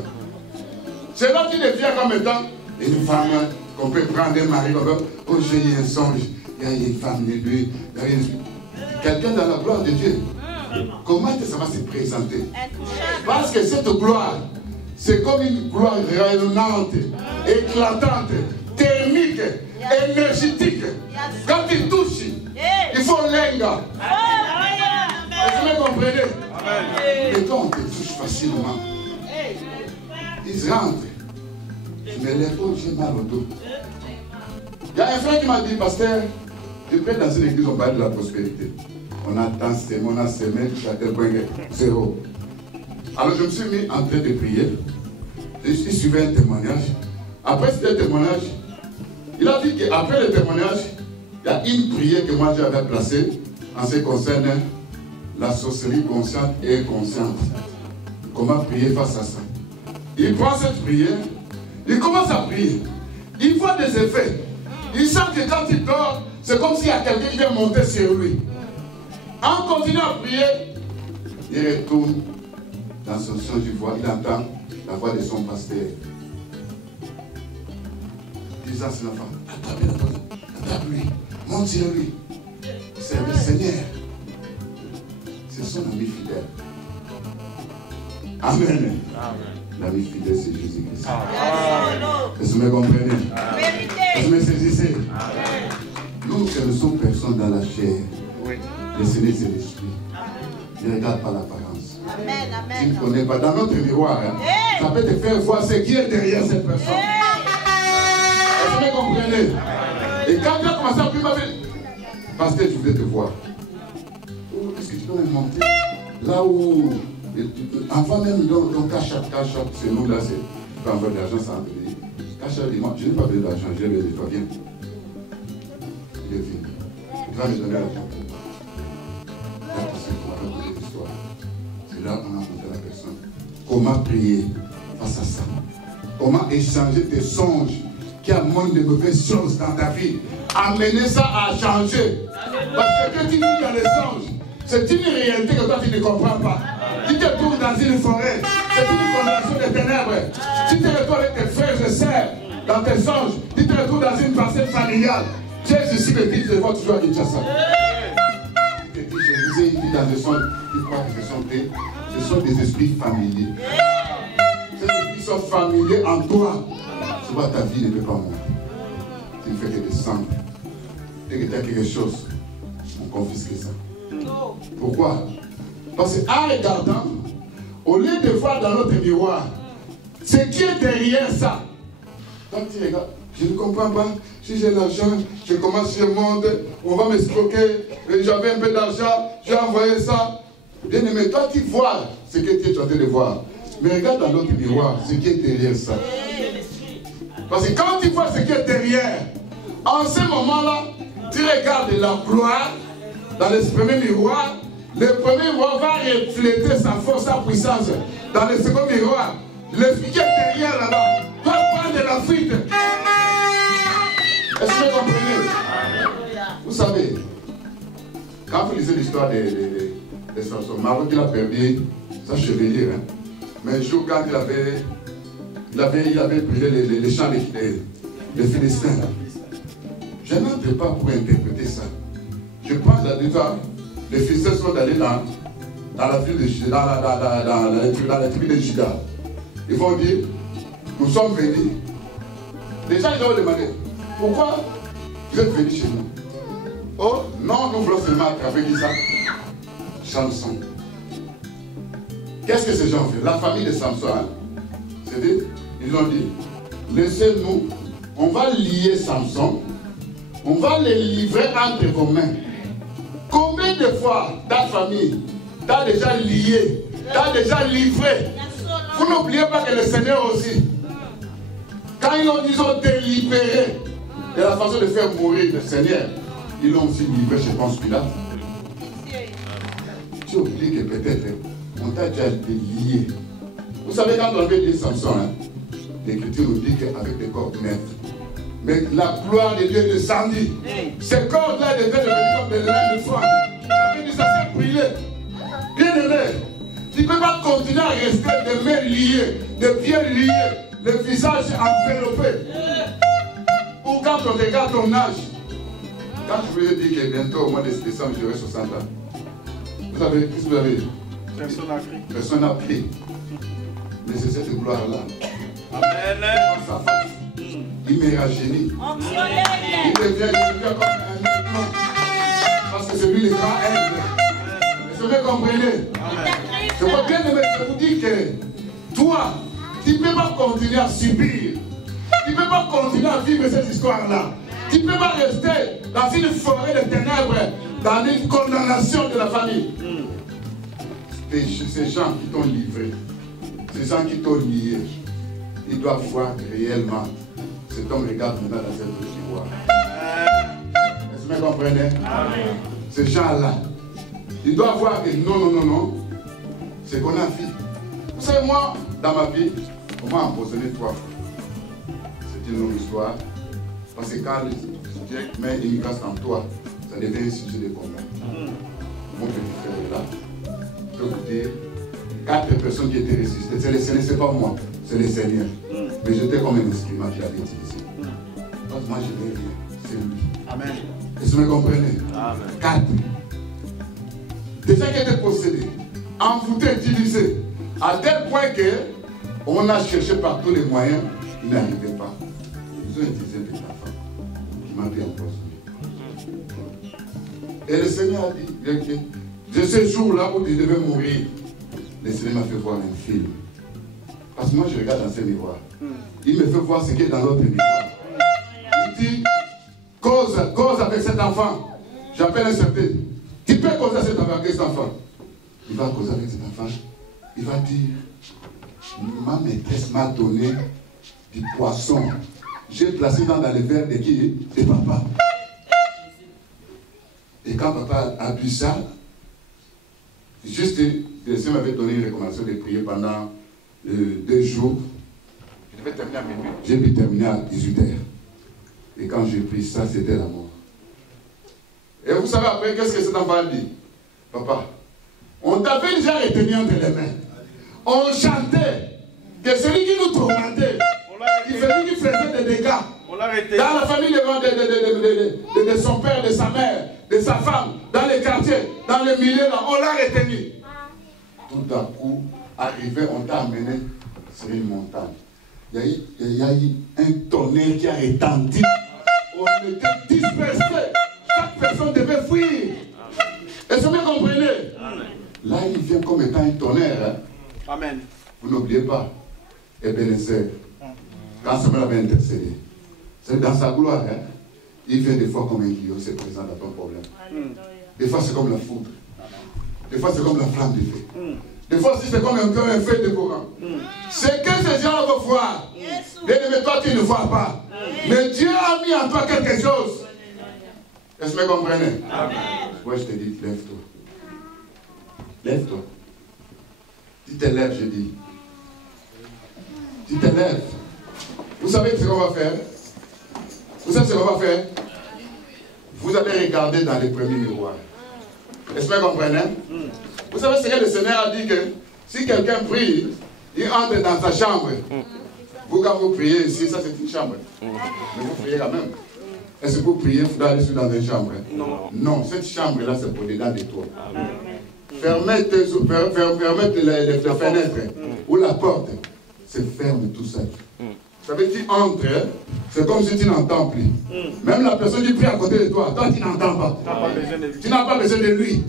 C'est là que tu deviens comme étant une femme qu'on peut prendre un mari comme oh j'ai eu un songe, il y a une femme de lui, quelqu'un dans la gloire de Dieu. Comment est-ce que ça va se présenter? Parce que cette gloire, c'est comme une gloire rayonnante, éclatante, thermique, énergétique. Quand il touche, il faut l'enga. Est-ce que vous comprenez? Mais quand on te touche facilement, ils rentrent. Je me lève, oh, j'ai mal au dos. Il y a un frère qui m'a dit, pasteur, je prie dans une église, on parle de la prospérité. On a tant semé, on a semé, jusqu'à tel point que zéro. Alors je me suis mis en train de prier. Il suivait un témoignage. Après ce témoignage, il a dit qu'après le témoignage, il y a une prière que moi j'avais placée en ce qui concerne la sorcellerie consciente et inconsciente. Comment prier face à ça? Il prend cette prière, il commence à prier. Il voit des effets. Il sent que quand il dort, c'est comme s'il y a quelqu'un qui vient monter sur lui. En continuant à prier, il retourne dans son songe, il entend la voix de son pasteur. Disant à son enfant, attrape-lui, monte sur lui. C'est le Seigneur. C'est son ami fidèle. Amen. L'ami fidèle, c'est Jésus-Christ. Est-ce que vous me comprenez? Est-ce que vous me saisissez? Nous ne sommes personne dans la chair. Le Seigneur, c'est l'esprit. Ne regarde pas l'apparence. Tu ne connais pas. Dans notre miroir, ça peut te faire voir ce qui est derrière cette personne. Est-ce que vous me comprenez? Et quand tu as commencé à prier, pasteur, je voulais te voir. Est-ce que tu peux me monter là où, avant même dans cash-up, c'est nous là, tu peux envoyer de l'argent sans venir. Cash-up, dis-moi, je n'ai pas besoin d'argent, j'ai besoin de toi, viens. Il est venu. Tu vas me donner l'argent. C'est là qu'on a rencontré la personne. Comment prier face à ça? Comment échanger tes songes qui amènent de mauvaises choses dans ta vie? Amener ça à changer. Parce que quand tu vis dans les songes, c'est une réalité que toi tu ne comprends pas. Tu te trouves dans une forêt, c'est une condamnation des ténèbres. Tu te retrouves avec tes frères et sœurs dans tes songes, tu te retrouves dans une pensée familiale. Jésus me dit, je vois toujours à Kinshasa. Je vous ai dit dans des songes, tu crois que ce sont des esprits familiers. Ces esprits sont familiers en toi. Tu vois, ta vie ne peut pas monter. Tu ne fais que descendre. Dès que tu as quelque chose, on confisque ça. Pourquoi? Parce qu'en regardant, au lieu de voir dans notre miroir ce qui est derrière ça, quand tu regardes, je ne comprends pas. Si j'ai l'argent, je commence, je monte, on va m'escroquer. J'avais un peu d'argent, j'ai envoyé ça. Bien aimé, toi tu vois ce que tu es en train de voir. Mais regarde dans notre miroir ce qui est derrière ça. Parce que quand tu vois ce qui est derrière, en ce moment-là, tu regardes la gloire dans le premier miroir. Le premier miroir va refléter sa force, sa puissance. Dans le second miroir, le qui est derrière là-bas va prendre la fuite. Est-ce que vous comprenez? Vous savez, quand vous lisez l'histoire de Samson, Maroc, il a perdu sa chevelure. Hein. Mais un jour, quand il avait brûlé les champs des Philistins, je n'entre pas pour interpréter ça. Je pense à l'histoire. Les Philistins sont allés dans la ville de Juda, dans la tribu de Juda. Ils vont dire, nous sommes venus. Les gens ils vont demander, pourquoi vous êtes venus chez nous? Oh, non, nous voulons seulement attraper qui ça? Samson. Qu'est-ce que ces gens ont fait? La famille de Samson, hein? C'est-à-dire, ils ont dit, laissez-nous, on va lier Samson, on va les livrer entre vos mains. Combien de fois ta famille t'a déjà lié, t'a déjà livré? Vous n'oubliez pas que le Seigneur aussi, quand ils ont délibéré de la façon de faire mourir le Seigneur, ils l'ont aussi livré chez Ponce Pilate. Tu oublies que peut-être on t'a déjà lié. Vous savez, quand on avait lié Samson, hein, l'Écriture nous dit qu'avec des cordes neufs. Mais la gloire de Dieu descendit. Ces cordes-là devaient devenir comme des laines de soie. Ça veut dire ça s'est brûlé. Bien aimé, tu ne peux pas continuer à rester des mains liées, des pieds liés, le visage enveloppé. Ou quand on regarde ton âge, quand je vous ai dit que bientôt au mois de décembre, j'aurai 60 ans. Vous savez, qu'est-ce que vous avez dit? Personne n'a pris. Personne n'a pris. Mais c'est cette gloire-là. Amen. Dans sa face, il me rajeunit. Il devient comme un élément. Parce que c'est lui le grand aide. Est-ce que vous comprenez? Je vois bien, mais je vous dis que toi, tu ne peux pas continuer à subir. Tu ne peux pas continuer à vivre cette histoire-là. Tu ne peux pas rester dans une forêt de ténèbres, dans une condamnation de la famille. Ces gens qui t'ont livré, ces gens qui t'ont lié, ils doivent voir réellement cet homme regarde maintenant dans cette miroir. Est-ce que vous comprenez? Ces gens-là, ils doivent voir que non, c'est qu'on a fait. Vous savez, moi, dans ma vie, on m'a empoisonné 3 fois. C'est une longue histoire. Parce que quand Dieu met une grâce en toi, ça devient un sujet de combat. Mon petit frère est là. Je peux vous dire, 4 personnes qui étaient ressuscitées. C'est le Seigneur, c'est pas moi, c'est le Seigneur. Mais j'étais comme un instrument qu'il avait utilisé. Donc moi, je n'ai rien. C'est lui. Amen. Est-ce que vous me comprenez? Amen. 4. Des gens qui étaient possédés, envoûtés, utilisés, à tel point qu'on a cherché par tous les moyens, ils n'arrivaient pas. Ils ont utilisé des enfants qui m'avaient empoisonné. Et le Seigneur a dit, de ce jour-là où tu devais mourir, le Seigneur m'a fait voir un film. Parce que moi je regarde dans ce miroir. Il me fait voir ce qui est dans l'autre miroir. Il dit, cause avec cet enfant. J'appelle un certain. Tu peux causer avec cet enfant. Il va causer avec cet enfant. Il va dire, ma maîtresse m'a donné du poisson. J'ai placé dans le verre de qui? De papa. Et quand papa a bu ça, juste, le Seigneur m'avait donné une recommandation de prier pendant 2 jours. Je devais terminer à minuit. J'ai pu terminer à 18h. Et quand j'ai pris ça, c'était la mort. Et vous savez après, qu'est-ce que cet enfant a dit? Papa, on t'avait déjà retenu entre les mains. On chantait que celui qui nous tourmentait, celui qui faisait des dégâts, dans la famille de son père, de sa mère, de sa femme, dans les quartiers, dans les milieux, là, on l'a retenu. Tout à coup, arrivé, on t'a amené sur une montagne. Il y a eu un tonnerre qui a retenti. On était dispersés. Chaque personne devait fuir. Est-ce que vous comprenez? Là, il vient comme étant un tonnerre. Hein? Amen. Vous n'oubliez pas. Ebenezer, quand Samuel avait intercédé, c'est dans sa gloire. Hein? Il vient des fois comme un guillot, se présente à ton problème. Des fois, c'est comme la foudre. Des fois, c'est comme la flamme du feu. Des fois aussi, c'est comme un feu dévorant. C'est que ces gens vont voir. Mais toi, tu ne vois pas. Mais Dieu a mis en toi quelque chose. Est-ce que vous comprenez? Moi, je te dis, lève-toi. Lève-toi. Tu te lèves, je dis. Tu te lèves. Vous savez ce qu'on va faire? Vous savez ce qu'on va faire? Vous allez regarder dans les premiers miroirs. Est-ce que vous comprenez? Vous savez ce que le Seigneur a dit que si quelqu'un prie, il entre dans sa chambre. Vous, quand vous priez ici, ça c'est une chambre. Mais vous priez quand même. Est-ce que vous priez, vous allez dans une chambre? Non. Non, cette chambre-là, c'est pour dedans de toi. Fermez les fenêtres ou la porte. C'est ferme tout seul. Ça veut dire tu entres, c'est comme si tu n'entends plus. Même la personne qui prie à côté de toi, toi tu n'entends pas. Tu n'as pas besoin de lui.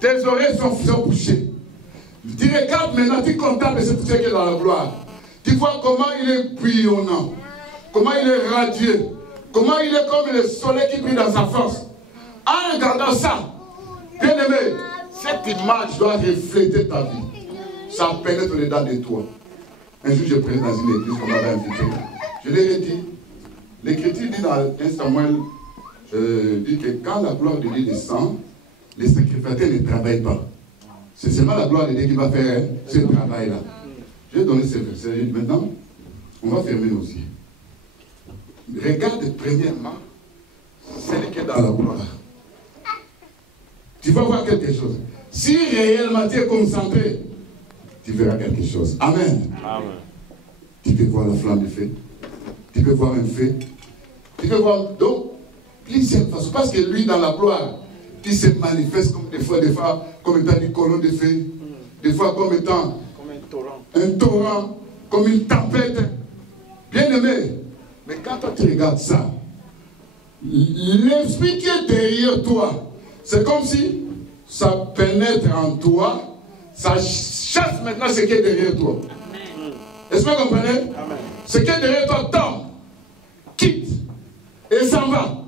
tes oreilles sont bouchées. Tu regardes maintenant, tu contemples ce qui est dans la gloire. Tu vois comment il est bouillonnant, comment il est radieux, comment il est comme le soleil qui brille dans sa force. En regardant ça, bien aimé, cette image doit refléter ta vie. Ça pénètre dedans de toi. Un jour, je prêchais dans une église qu'on m'avait invité. Je l'ai dit. L'Écriture dit dans 1 Samuel, dit que quand la gloire de Dieu descend, les sacrificateurs ne travaillent pas. C'est seulement la gloire de Dieu qui va faire ce travail-là. Je vais donner ce verset. Maintenant, on va fermer nos yeux. Regarde premièrement celui qui est dans la gloire. Tu vas voir quelque chose. Si réellement tu es concentré, tu verras quelque chose. Amen. Amen. Tu peux voir la flamme de feu. Tu peux voir un feu. Tu peux voir donc plusieurs façons. Parce que lui, dans la gloire, il se manifeste comme des fois comme étant une colonne de feu. Des fois comme étant un torrent, comme une tempête. Bien aimé. Mais quand tu regardes ça, l'esprit qui est derrière toi, c'est comme si ça pénètre en toi, ça chasse maintenant ce qui est derrière toi. Est-ce que vous comprenez? Amen. Ce qui est derrière toi tombe, quitte et s'en va.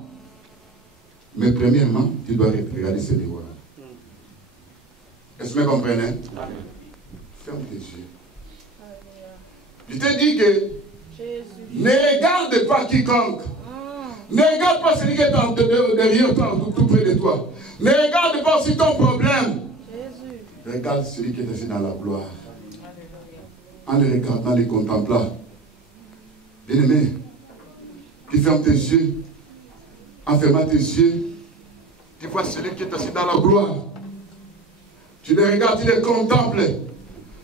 Mais premièrement, tu dois regarder ce miroir. Est-ce que vous comprenez? Amen. Ferme tes yeux. Je te dis que ne regarde pas quiconque. Ne regarde pas celui qui est derrière toi, tout près de toi. Ne regarde pas aussi ton problème. Regarde celui qui est assis dans la gloire. En le regardant, en le contemplant. Bien aimé, tu fermes tes yeux. En fermant tes yeux, tu vois celui qui est assis dans la gloire. Tu le regardes, tu le contemples.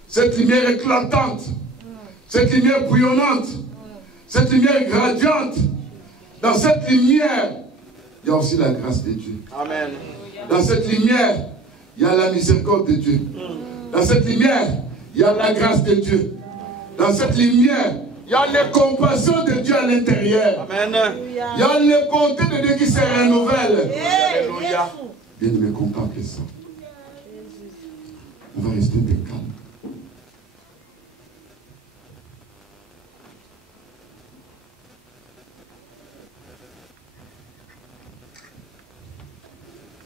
Cette lumière éclatante, cette lumière bouillonnante, cette lumière gradiente. Dans cette lumière, il y a aussi la grâce de Dieu. Amen. Dans cette lumière, il y a la miséricorde de Dieu. Dans cette lumière, il y a la grâce de Dieu. Dans cette lumière, il y a les compassions de Dieu à l'intérieur. Amen. Il y a les bontés de Dieu qui se renouvellent. Alléluia. Bien me contempler ça. On va rester calme.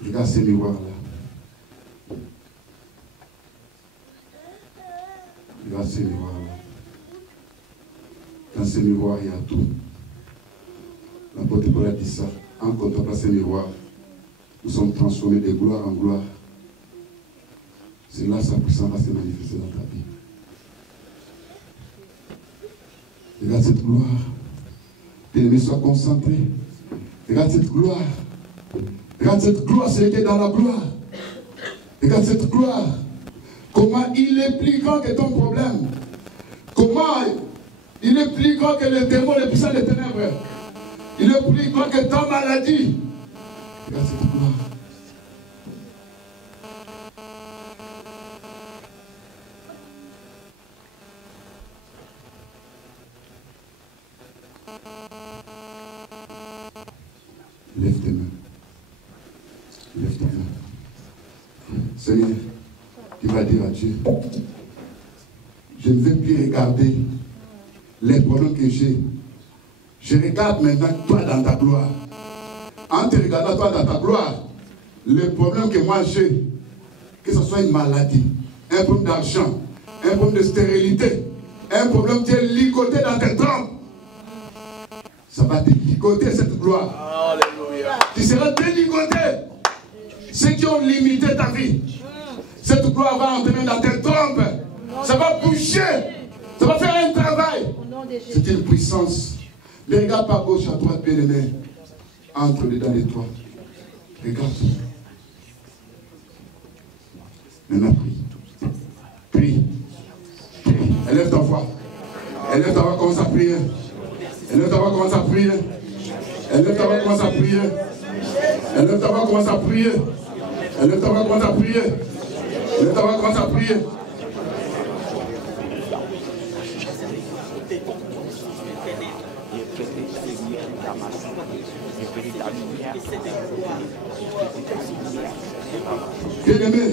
Regarde ces miroirs-là. Regarde ces miroirs-là. Dans ces miroirs, il y a tout. L'apôtre Paul a dit ça. En contemplant ces miroirs, nous sommes transformés de gloire en gloire. C'est là que sa puissance va se manifester dans ta vie. Regarde cette gloire. Bien-aimé, sois concentré. Regarde cette gloire. Regarde cette gloire, c'est qui est dans la gloire. Regarde cette gloire. Comment il est plus grand que ton problème. Comment il est plus grand que le démon, le puissant des ténèbres. Il est plus grand que ta maladie. Regarde cette gloire. Lève tes mains. Lève ta main. Seigneur, tu vas dire à Dieu, je ne vais plus regarder les problèmes que j'ai. Je regarde maintenant toi dans ta gloire. En te regardant toi dans ta gloire, les problèmes que moi j'ai, que ce soit une maladie, un problème d'argent, un problème de stérilité, un problème qui est ligoté dans tes trompes, ça va te ligoter cette gloire. Alléluia. Tu seras déligoté. Ceux qui ont limité ta vie, cette gloire va entrer dans tes trompes. Ça va bouger. Ça va faire un travail. C'est une puissance. Ne regarde pas à gauche, à droite, bien aimé. Entre dedans de toi. Regarde. Maintenant, prie. Prie. Prie. Élève ta voix. Élève ta voix, commence à prier. Élève ta voix, commence à prier. Élève ta voix, commence à prier. Élève ta voix, commence à prier. Élève ta voix, commence à prier. Élève ta voix, commence à prier. Bien-aimé,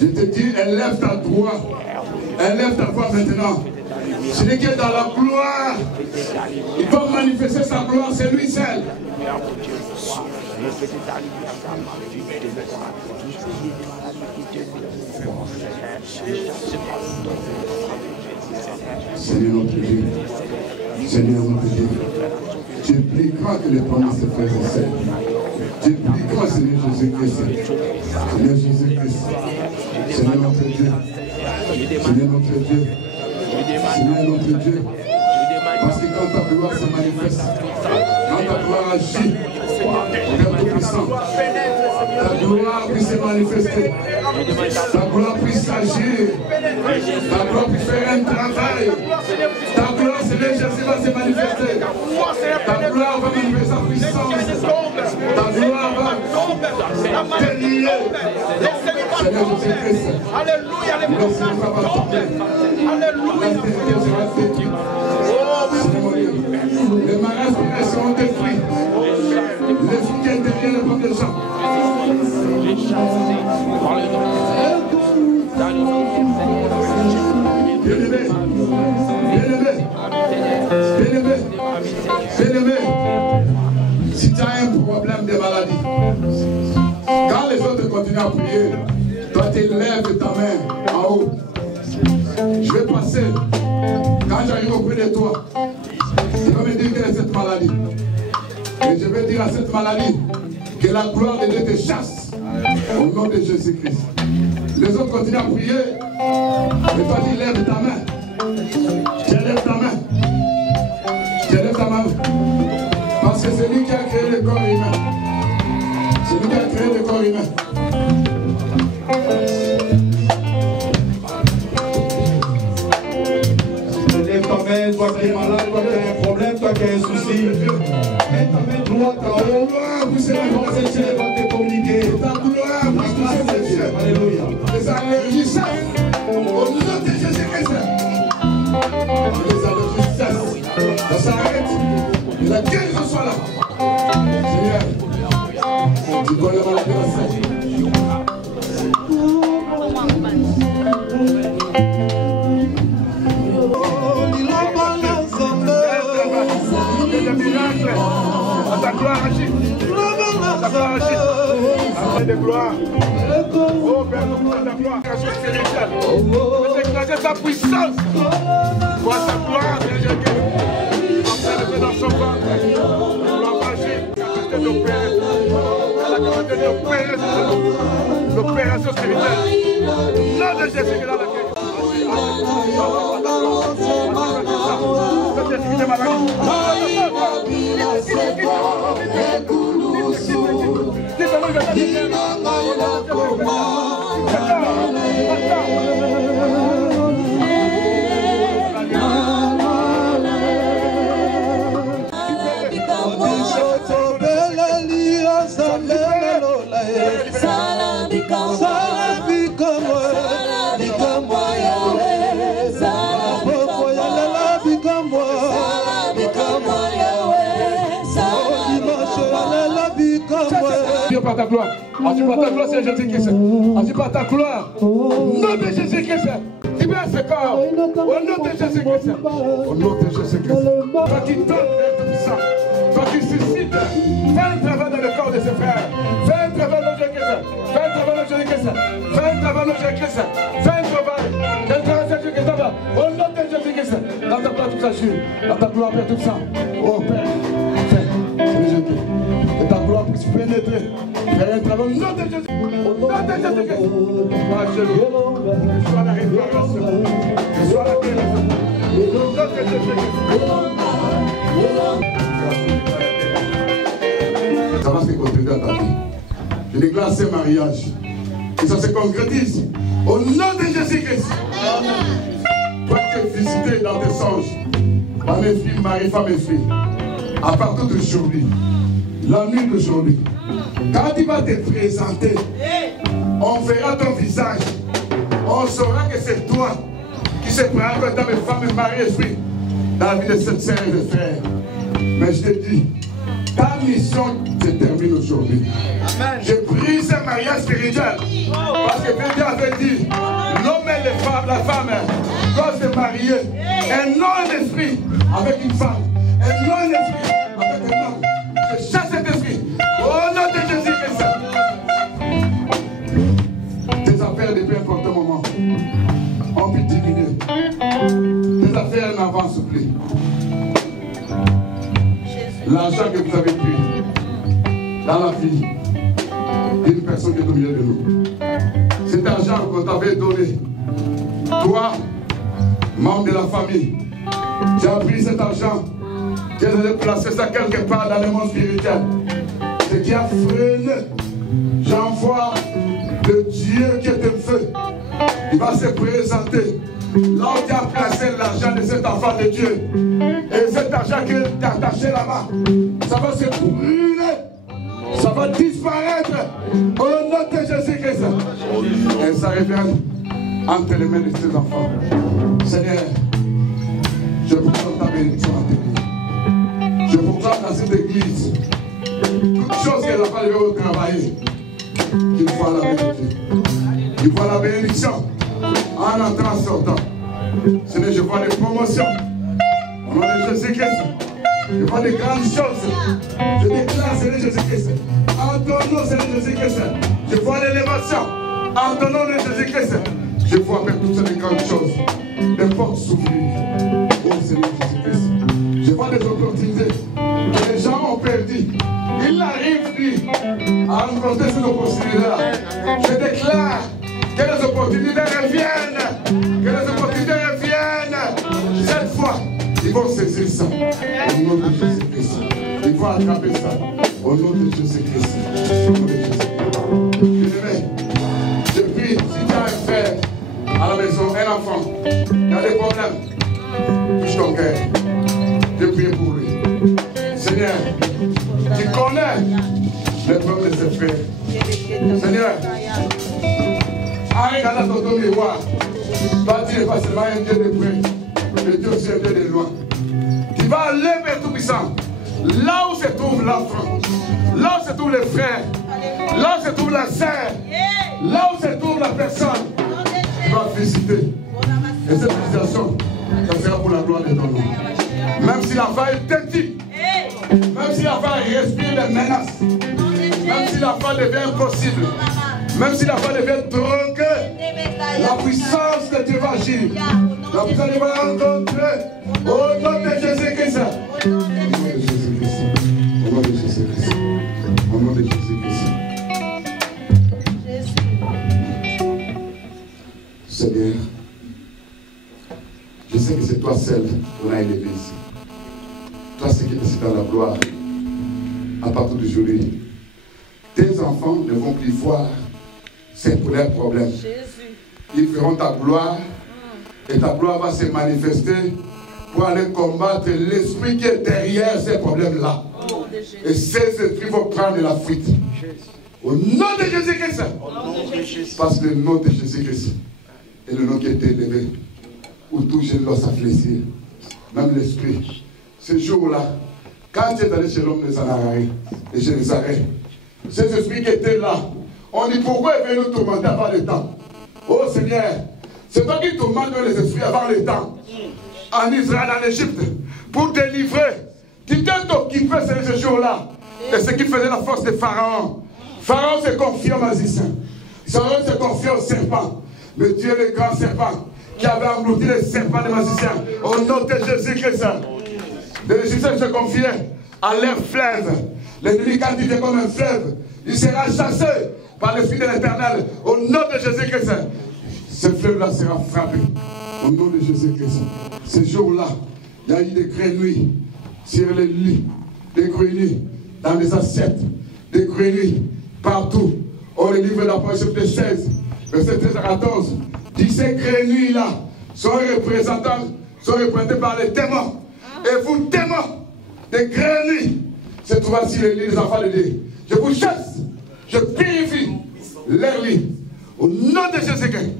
je te dis, élève ta voix. Élève ta voix maintenant. Celui qui est dans la gloire, il va manifester sa gloire, c'est lui seul. Seigneur notre Dieu, Seigneur notre Dieu, tu es plus grand que les promesses de frères et sœurs. Tu es plus grand, Seigneur Jésus-Christ. Seigneur Jésus-Christ, Seigneur notre Dieu, Seigneur notre Dieu, Seigneur notre Dieu. Parce que quand ta gloire se manifeste, quand ta gloire agit, Père Tout-Puissant, ta gloire puisse se manifester, ta gloire puisse agir, ta gloire puisse faire un travail, ta gloire, Seigneur Jésus, va se manifester, ta gloire va manifester sa puissance, ta gloire va délier, Seigneur Jésus-Christ. Alléluia, les blocages vont tomber. Alléluia. Les mariages seront détruits. Les filles qui interviennent le peuple des gens. Bien-aimé, bien-aimé, bien-aimé, bien-aimé, si tu as un problème de maladie, quand les autres continuent à prier, toi tu lèves ta main en haut. Je vais passer. Quand j'arrive auprès de toi, tu vas me dire quelle est cette maladie. Et je vais dire à cette maladie que la gloire de Dieu te chasse. Au nom de Jésus-Christ. Les autres continuent à prier. Et toi tu lèves ta main. Tu lèves ta main. Tu lèves ta main. Parce que c'est lui qui a créé le corps humain. C'est lui qui a créé le corps humain. Toi qui es malade, toi qui as un problème, toi qui as un souci, mets ta main droite en haut, le ciel va te communiquer. Ta gloire, alléluia. Les allergies cessent. Au nom de Jésus-Christ. Les allergies cessent. Ça s'arrête. Et la guérison soit là. Seigneur, tu connais la maladie de la sèche. Ta gloire agit. Ta gloire agit. Après de gloire. Oh Père, nous ta gloire. Création spirituelle. Fais éclater ta puissance. Vois ta gloire, Père Jésus. Observe dans son corps. La gloire va agir. Capacité d'opérer. La capacité d'opérer. L'opération spirituelle. Nom de Jésus qui est dans la guerre. Par ta gloire, agis par ta gloire, c'est Jésus-Christ. Agis par ta gloire, nom de Jésus-Christ. Libère ce corps, au nom de Jésus-Christ. Au nom de Jésus-Christ. Toi qui donnes tout ça, toi qui suscites, fais un travail dans le corps de ses frères. Fais un travail dans Jésus-Christ. Fais un travail dans Jésus-Christ. Fais un travail dans Jésus-Christ. Fais un travail. Fais un travail dans Jésus-Christ. Au nom de Jésus-Christ. Dans ta gloire, tout ça, dans ta gloire, Père, tout ça. Oh Père, fais, Jésus-Christ. Que ta gloire puisse pénétrer. Faire un travail au nom de Jésus. Au nom de Jésus-Christ. Alléluia. Que soit la restauration. Que soit la guérison. Au nom de Jésus-Christ. Ça va se concrétiser dans ta vie. Je déclare ce mariage. Que ça se concrétise. Au nom de Jésus-Christ. Toi qui es visité dans tes songes. Par mes filles, mari, femme et filles. À partir d'aujourd'hui. La nuit d'aujourd'hui, quand tu vas te présenter, on verra ton visage. On saura que c'est toi qui se présente dans mes femmes, mari, esprit, dans la vie de cette sœur et de frère. Mais je te dis, Ta mission se termine aujourd'hui. Je brise un mariage spirituel. Parce que Dieu avait dit, l'homme et la femme doivent se marier. Et non un esprit avec une femme. Et non un esprit avec un homme. Je chasse cet esprit. Au nom de Jésus-Christ. Tes affaires depuis un court moment ont pu diminuer. Tes affaires n'avancent plus. L'argent que vous avez pris dans la vie d'une personne qui est au milieu de nous, cet argent qu'on t'avait donné, toi, membre de la famille, tu as pris cet argent, tu as placé ça quelque part dans le monde spirituel. Ce qui a freiné, j'envoie le Dieu qui est un feu. Il va se présenter là où tu as placé l'argent de cet enfant de Dieu. Et cet argent qui est attaché là-bas, ça va se brûler. Ça va disparaître au nom de Jésus-Christ. Et ça revient entre les mains de ces enfants. Seigneur, je proclame ta bénédiction à tes vies. Je proclame dans cette église toute chose qu'elle n'a pas levé travailler. Qu'il voit la bénédiction. Qu'il voit la bénédiction en entrant, en sortant. Seigneur, je vois des promotions. Au nom de Jésus-Christ. Je vois des grandes choses. Je déclare, Seigneur Jésus-Christ. En ton nom, Seigneur Jésus-Christ. Je vois l'élévation. En ton nom, Jésus-Christ. Je vois même toutes ces grandes choses. Des portes s'ouvrir. Oh Seigneur Jésus-Christ. Je vois des opportunités que les gens ont perdu. Ils n'arrivent plus à rencontrer ces opportunités-là. Je déclare que les opportunités reviennent. Que les opportunités reviennent. Cette fois, ils vont saisir ça. Au nom de Jésus-Christ. Ils vont attraper ça. Au nom de Jésus-Christ. Au nom de Jésus-Christ. Bien-aimé, je prie, si tu as un frère à la maison, un enfant, il a des problèmes, touche ton cœur. Je prie pour lui. Seigneur, tu connais les problèmes de ses frères. Seigneur, en regardant ton miroir, toi tu n'es pas seulement un Dieu de près, mais Dieu aussi un Dieu de loin. Tu vas aller vers tout-puissant, là où se trouve l'enfant, là où se trouvent les frères, là où se trouve la sœur, là où se trouve la personne. Tu vas visiter. Et cette visitation, ça sera pour la gloire de ton nom. Même si l'enfant est petit, même si l'enfant respire des menaces, même si l'enfant devient impossible, même si l'enfant devient tronqué, la puissance de Dieu va agir. La puissance de Dieu va rencontrer au nom de Jésus-Christ. Au nom de Jésus-Christ. Au nom de Jésus-Christ. Au nom de Jésus-Christ. Seigneur, je sais que c'est toi seul qu'on a élevé ici. Toi, c'est qui est dans la gloire à partir d'aujourd'hui. Tes enfants ne vont plus voir ces problèmes. Ils feront ta gloire et ta gloire va se manifester pour aller combattre l'esprit qui est derrière ces problèmes-là. Et ces esprits vont prendre la fuite. Au nom de Jésus-Christ. Parce que le nom de Jésus-Christ est le nom qui est élevé. Où tout jeune doit s'affléchir. Même l'esprit. Ce jour-là, quand tu es allé chez l'homme de Sanaraï et chez les arrêts, ces esprits qui étaient là, on dit pourquoi il vient nous tourmenter avant le temps. Oh Seigneur, c'est toi qui tourmentes les esprits avant le temps. En Israël, en Égypte, pour délivrer. Tu t'es occupé ce jour-là. Et ce qui faisait la force de Pharaon. Pharaon se confiait au magicien. Pharaon se confiait au serpent. Mais Dieu est le grand serpent qui avait englouti les serpents des magiciens. Au nom de Jésus-Christ. Les Égyptiens se confiaient à leur fleuve. L'ennemi, quand il vient comme un fleuve, il sera chassé par l'Esprit de l'Éternel. Au nom de Jésus-Christ. Ce fleuve-là sera frappé. Au nom de Jésus-Christ. Ce jour-là, il y a eu des grenouilles sur les lits, des grenouilles dans les assiettes, des grenouilles partout. Oh, le livre d'Apocalypse 16, verset 13 à 14, dit ces grenouilles-là sont représentés par les démons. Et vous, démons, des grenouilles, se trouvent sur les lits des enfants de Dieu. Je vous chasse, je purifie leurs lits. Au nom de Jésus-Christ,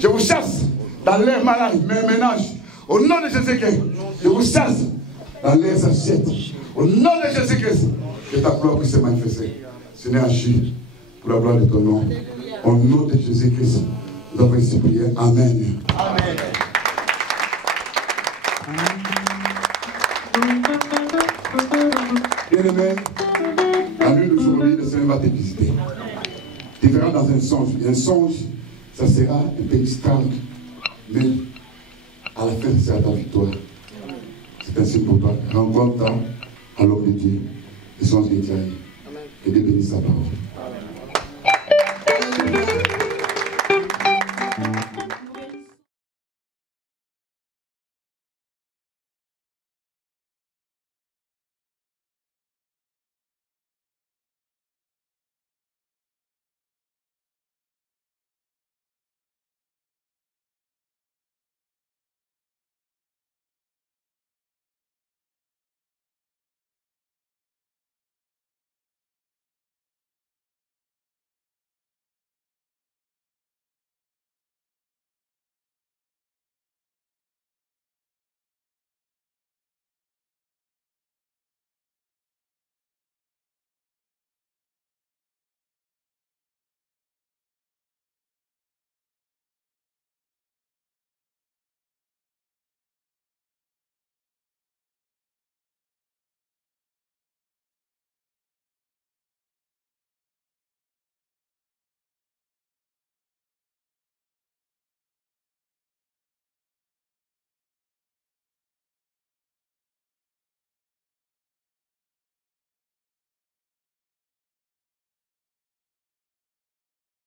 je vous chasse dans leurs malades, mes ménages. Au nom de Jésus-Christ, je vous chasse dans leurs assiettes. Au nom de Jésus-Christ, que ta gloire puisse se manifester. Seigneur, agis pour la gloire de ton nom. Au nom de Jésus-Christ, nous avons ici prié. Amen. Amen. Bien-aimé, la nuit d'aujourd'hui, le Seigneur va te visiter. Tu verras dans un songe. Et un songe, ça sera un peu stable. Mais à la fin, ça sera ta victoire. C'est un signe pour toi. Rencontre-toi à l'homme de Dieu. Et songe déclaré. Et de bénir sa parole.